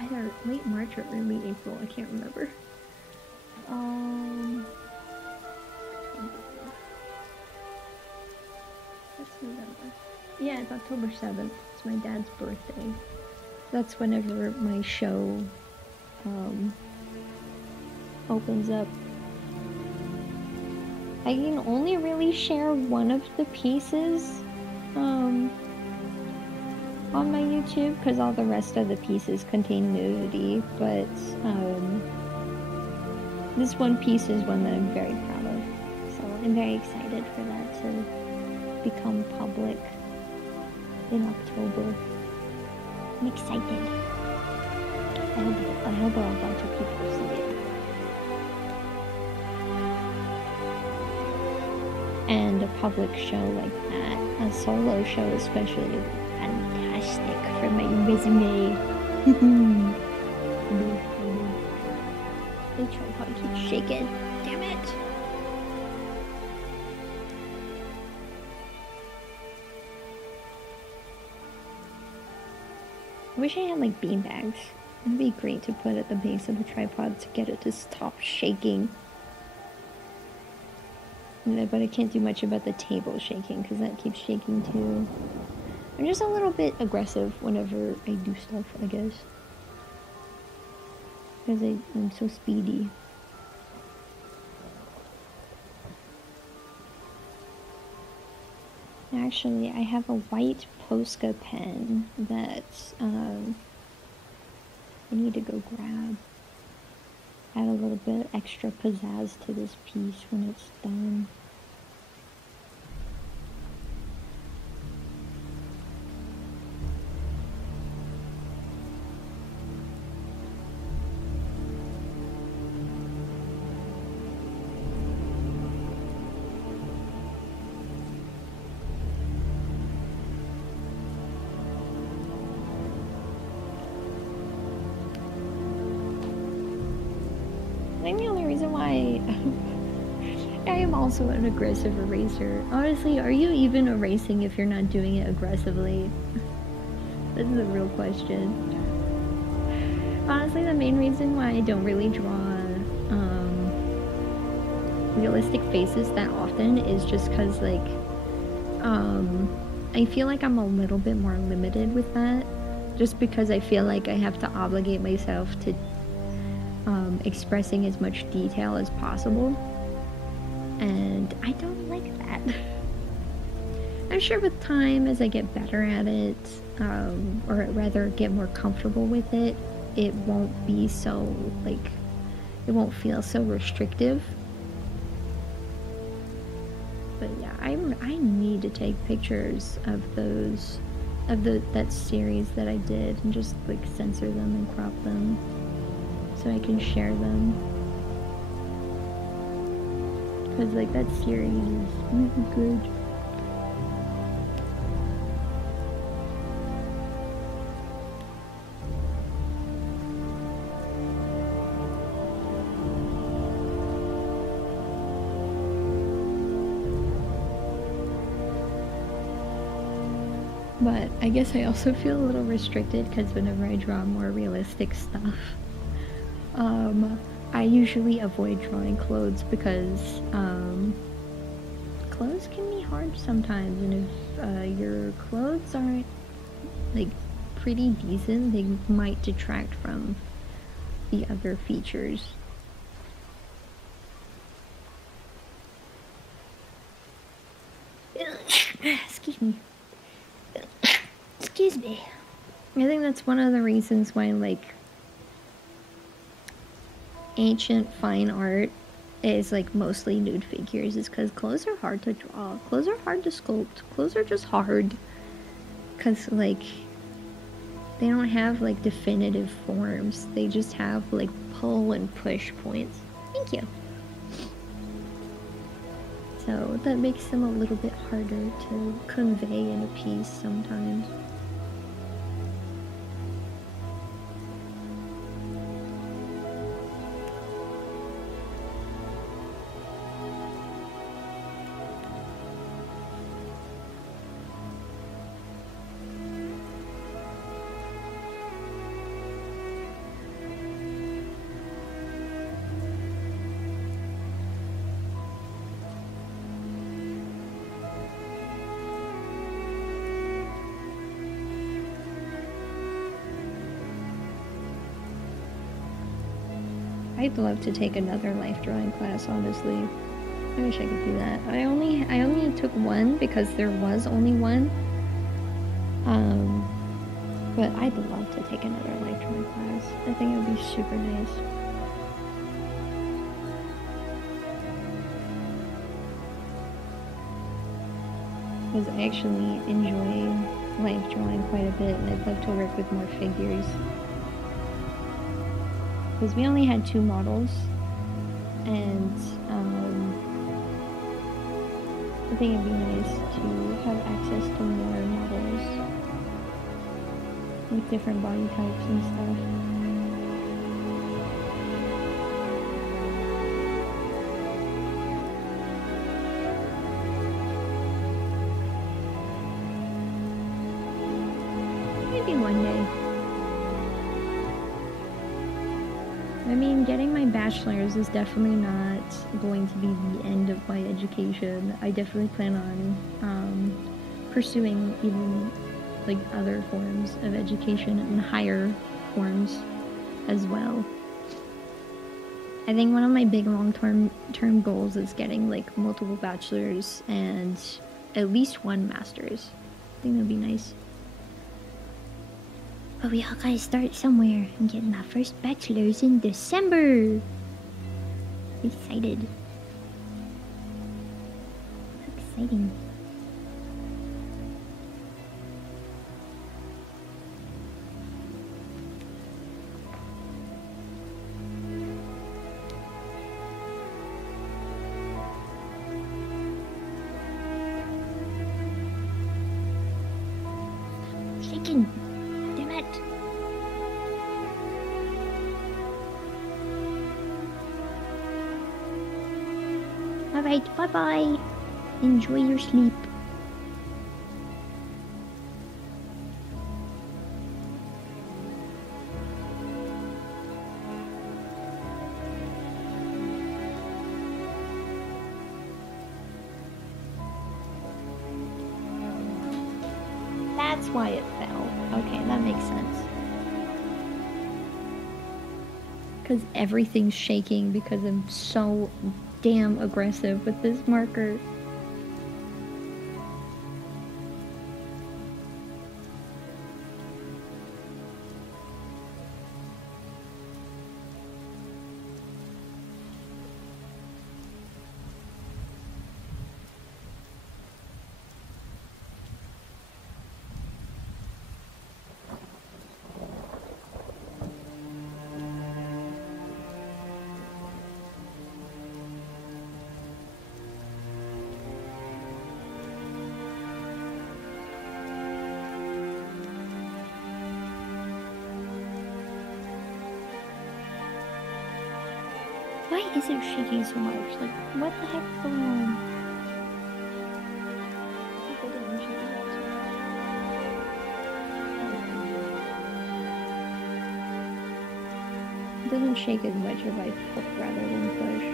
either late March or early April, I can't remember. That's November. Yeah, it's October 7th. It's my dad's birthday. That's whenever my show opens up. I can only really share one of the pieces on my YouTube because all the rest of the pieces contain nudity, but this one piece is one that I'm very proud of, so I'm very excited for that to become public in October. I'm excited. I hope a bunch of people see it. And a public show like that, a solo show especially, would be fantastic for my resume. The tripod keeps shaking. Damn it! I wish I had like bean bags. It'd be great to put at the base of the tripod to get it to stop shaking. But I can't do much about the table shaking because that keeps shaking too. I'm just a little bit aggressive whenever I do stuff, I guess. Because I'm so speedy. Actually, I have a white Posca pen that I need to go grab. Add a little bit extra pizzazz to this piece when it's done. I think the only reason why I am also an aggressive eraser. Honestly, are you even erasing if you're not doing it aggressively? This is a real question. Honestly, the main reason why I don't really draw realistic faces that often is just because, like, I feel like I'm a little bit more limited with that. Just because I feel like I have to obligate myself to expressing as much detail as possible. And I don't like that. I'm sure with time, as I get better at it, or rather get more comfortable with it, it won't be so, like, it won't feel so restrictive. But yeah, I need to take pictures of those, that series that I did, and just like censor them and crop them so I can share them. Because like that series is really good. But I guess I also feel a little restricted because whenever I draw more realistic stuff, I usually avoid drawing clothes because clothes can be hard sometimes, and if your clothes aren't like pretty decent, they might detract from the other features. Excuse me. Excuse me. I think that's one of the reasons why, like, ancient fine art is like mostly nude figures, is because clothes are hard to draw. Clothes are hard to sculpt. Clothes are just hard because, like, they don't have like definitive forms. They just have like pull and push points. Thank you. So that makes them a little bit harder to convey in a piece sometimes. I'd love to take another life drawing class, honestly. I wish I could do that. I only took one because there was only one. But I'd love to take another life drawing class. I think it would be super nice. Because I actually enjoy life drawing quite a bit, and I'd love to work with more figures. Because we only had 2 models, and I think it'd be nice to have access to more models with different body types and stuff. Maybe one day. I mean, getting my bachelor's is definitely not going to be the end of my education. I definitely plan on pursuing even like other forms of education and higher forms as well. I think one of my big long-term goals is getting like multiple bachelors and at least one master's. I think that'd be nice. But we all gotta start somewhere. I'm getting my first bachelor's in December. Excited. So exciting. Shaking. Damn it. Alright, bye-bye. Enjoy your sleep. That's why it fell. Okay, that makes sense. Because everything's shaking because I'm so damn aggressive with this marker. Why is it shaking so much? Like, what the heck's going on? People didn't shake it out so much. It doesn't shake as much if I pull rather than push.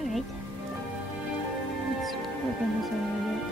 Alright. Let's work on this a little bit.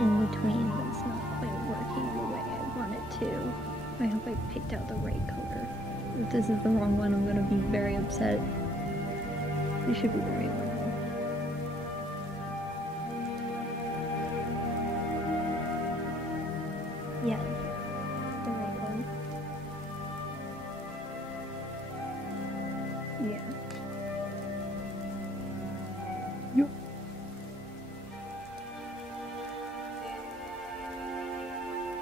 In between, but it's not quite working the way I want it to. I hope I picked out the right color. If this is the wrong one, I'm gonna be very upset. It should be the right one. Yeah, the right one. Yeah. Yep.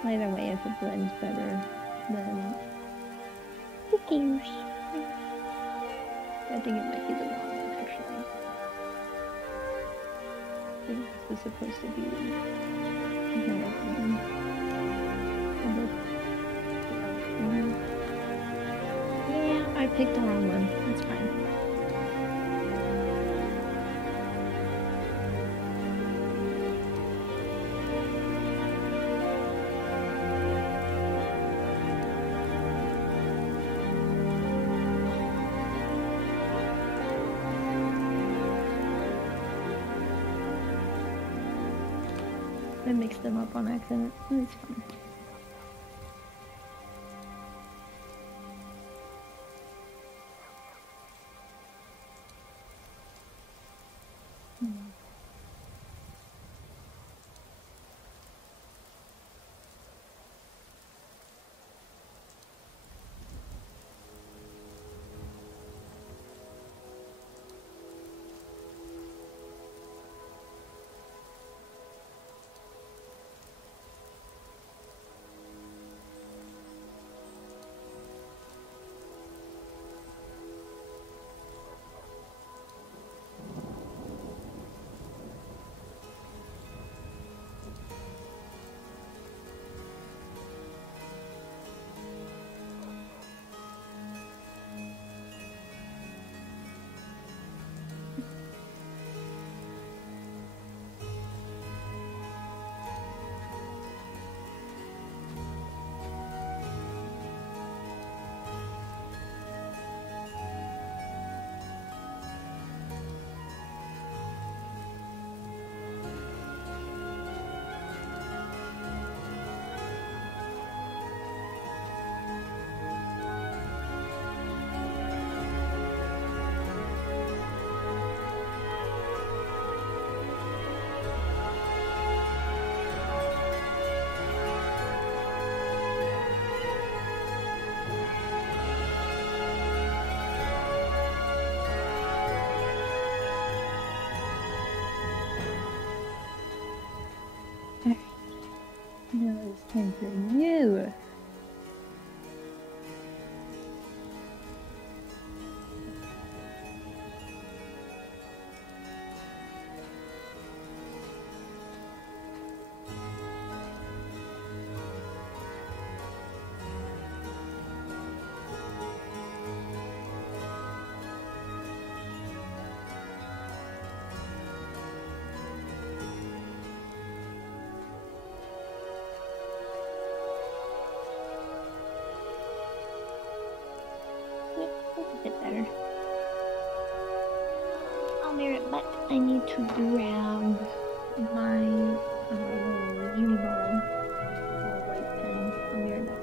Either way, if it blends better, then who cares? I think it might be the wrong one, actually. I think this was supposed to be more green. Yeah, I picked the wrong one. That's fine. I mixed them up on accident. It's fine. Now it's time for you. Better. I'll mirror it, but I need to grab my little Uniball white pen. I'll mirror that.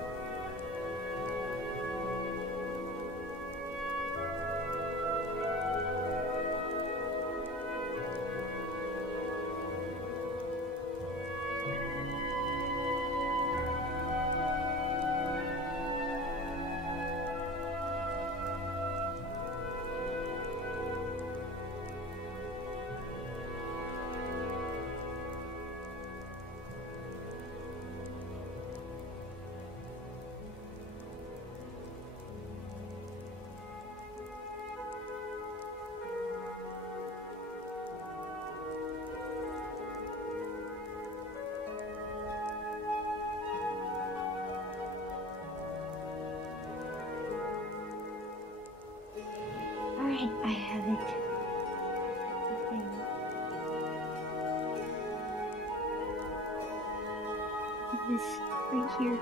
Alright, I have it. Okay. This right here.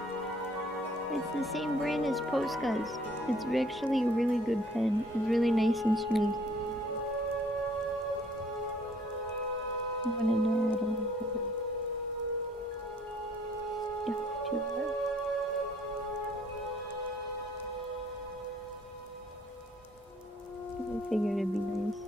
It's the same brand as Posca's. It's actually a really good pen. It's really nice and smooth. I wanted to add a little bit of stuff to it. I figured it'd be nice.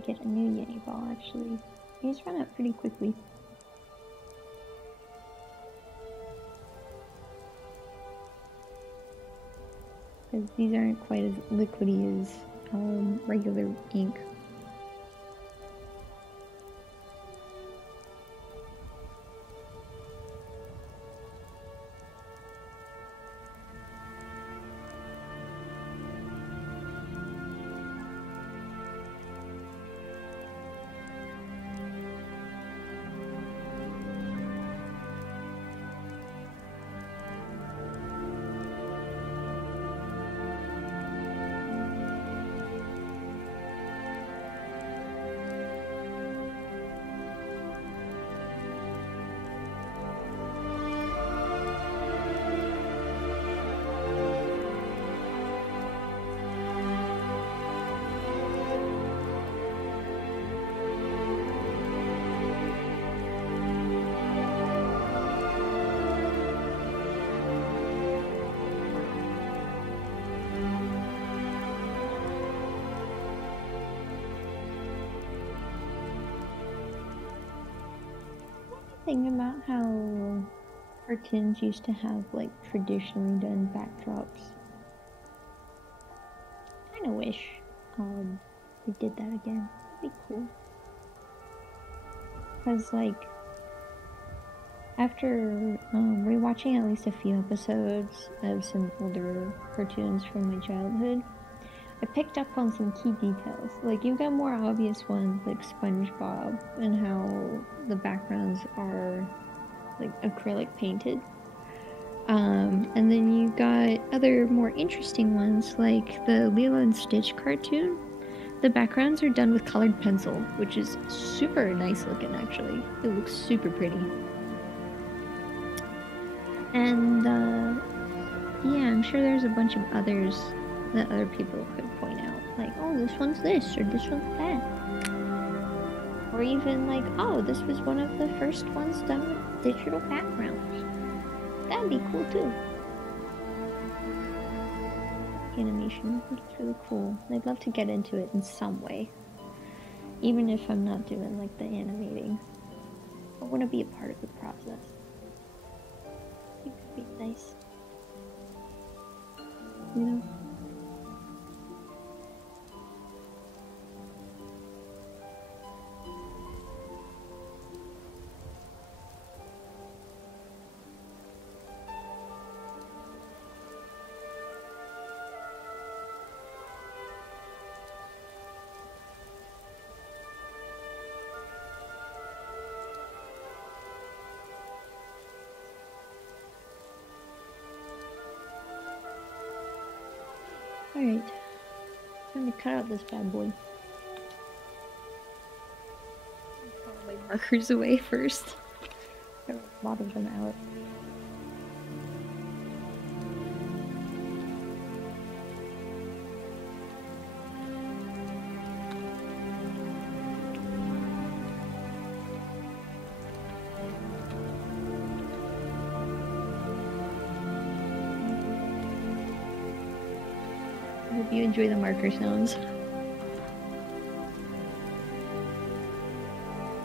to get a new Yeti ball, actually. These run out pretty quickly. Because these aren't quite as liquidy as regular ink. Thing about how cartoons used to have like traditionally done backdrops. Kind of wish we did that again. That'd be cool. Cause like after rewatching at least a few episodes of some older cartoons from my childhood, I picked up on some key details. Like, you've got more obvious ones like SpongeBob and how the backgrounds are like acrylic painted. And then you got other more interesting ones like the Lilo and Stitch cartoon. The backgrounds are done with colored pencil, which is super nice looking actually. It looks super pretty. And yeah, I'm sure there's a bunch of others that other people could point out, like, oh, this one's this, or this one's that. Or even like, oh, this was one of the first ones done with digital backgrounds. That'd be cool too. Animation, it's really cool. I'd love to get into it in some way. Even if I'm not doing like the animating. I want to be a part of the process. I think it'd be nice. You know? Alright, time to cut out this bad boy. Throw my markers away first. There are a lot of them out. I hope you enjoy the marker sounds.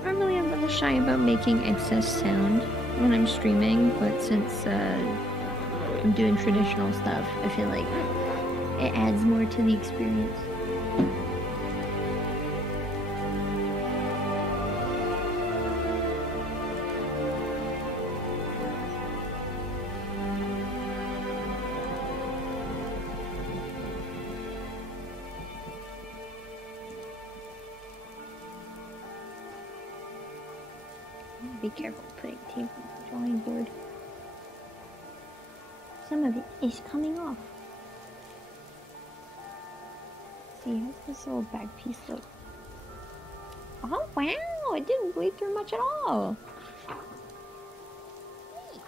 Normally I'm a little shy about making excess sound when I'm streaming, but since I'm doing traditional stuff, I feel like it adds more to the experience. Be careful putting tape on the drawing board. Some of it is coming off. Let's see, how's this little back piece look? Oh wow, it didn't bleed through much at all. Neat.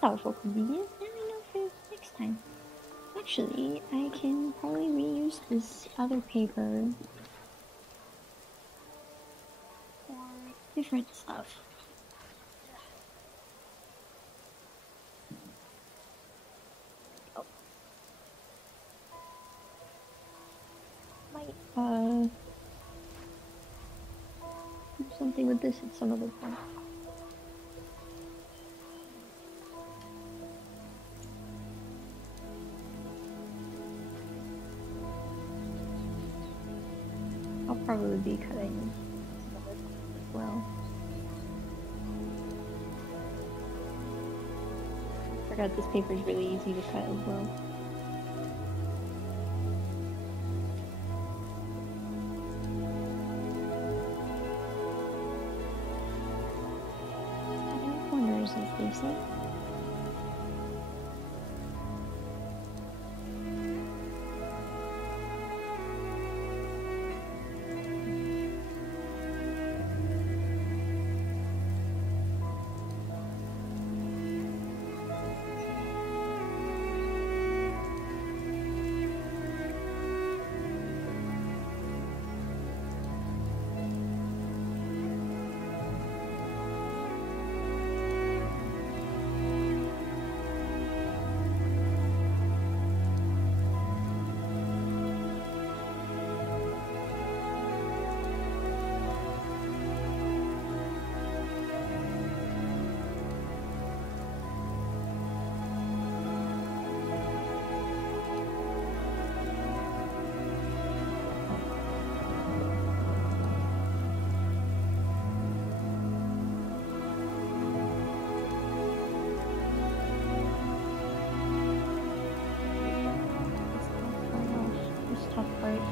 Powerful convenience. Now I know for next time. Actually, I can probably reuse this other paper different stuff. Oh. Might something with this at some other point. I'll probably be cutting some other things as well. I forgot this paper is really easy to cut as well. Corners, as they say.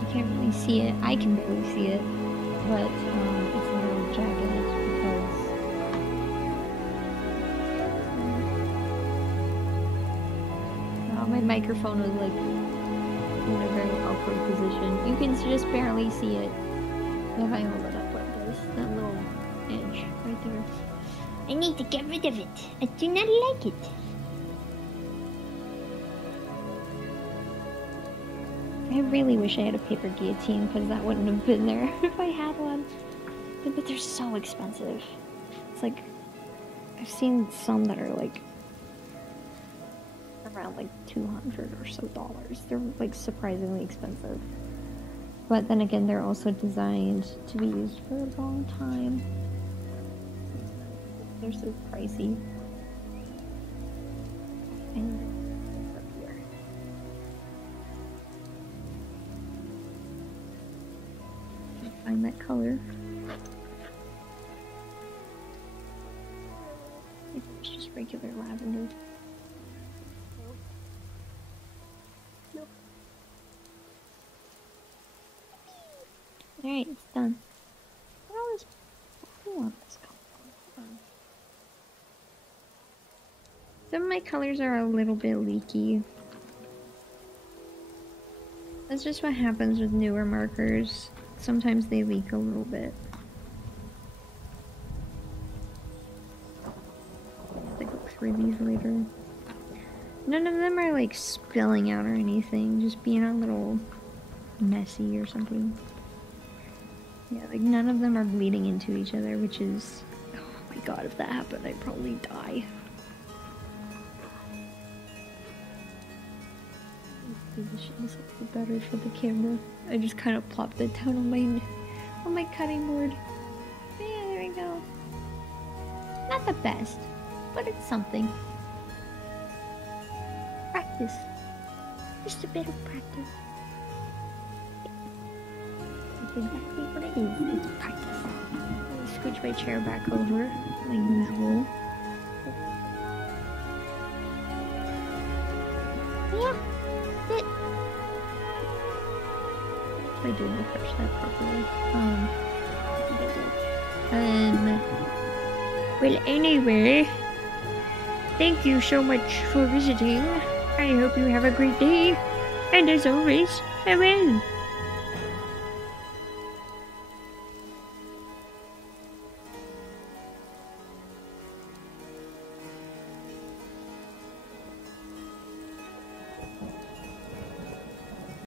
You can't really see it. I can barely see it, but it's a little jagged because my microphone was like in a very awkward position. You can just barely see it if I hold it up like this. That little edge right there. I need to get rid of it. I do not like it. I really wish I had a paper guillotine because that wouldn't have been there if I had one. But they're so expensive. It's like, I've seen some that are like around like $200 or so. They're like surprisingly expensive. But then again, they're also designed to be used for a long time. They're so pricey. And find that color. It's just regular lavender. Nope. Alright, it's done. Where all this come from? Some of my colors are a little bit leaky. That's just what happens with newer markers. Sometimes they leak a little bit. I'll take a look through these later. None of them are like spilling out or anything, just being a little messy or something. Yeah, like none of them are bleeding into each other, which is... Oh my god, if that happened, I'd probably die. This looks better for the camera. I just kind of plopped it down on my cutting board. Yeah, there we go. Not the best, but it's something. Practice. Just a bit of practice. That's exactly what it is. It's practice. I'm gonna scooch my chair back over, like usual. Yeah. It. I didn't approach that properly. I think I did. Well, anyway, thank you so much for visiting. I hope you have a great day, and as always, farewell.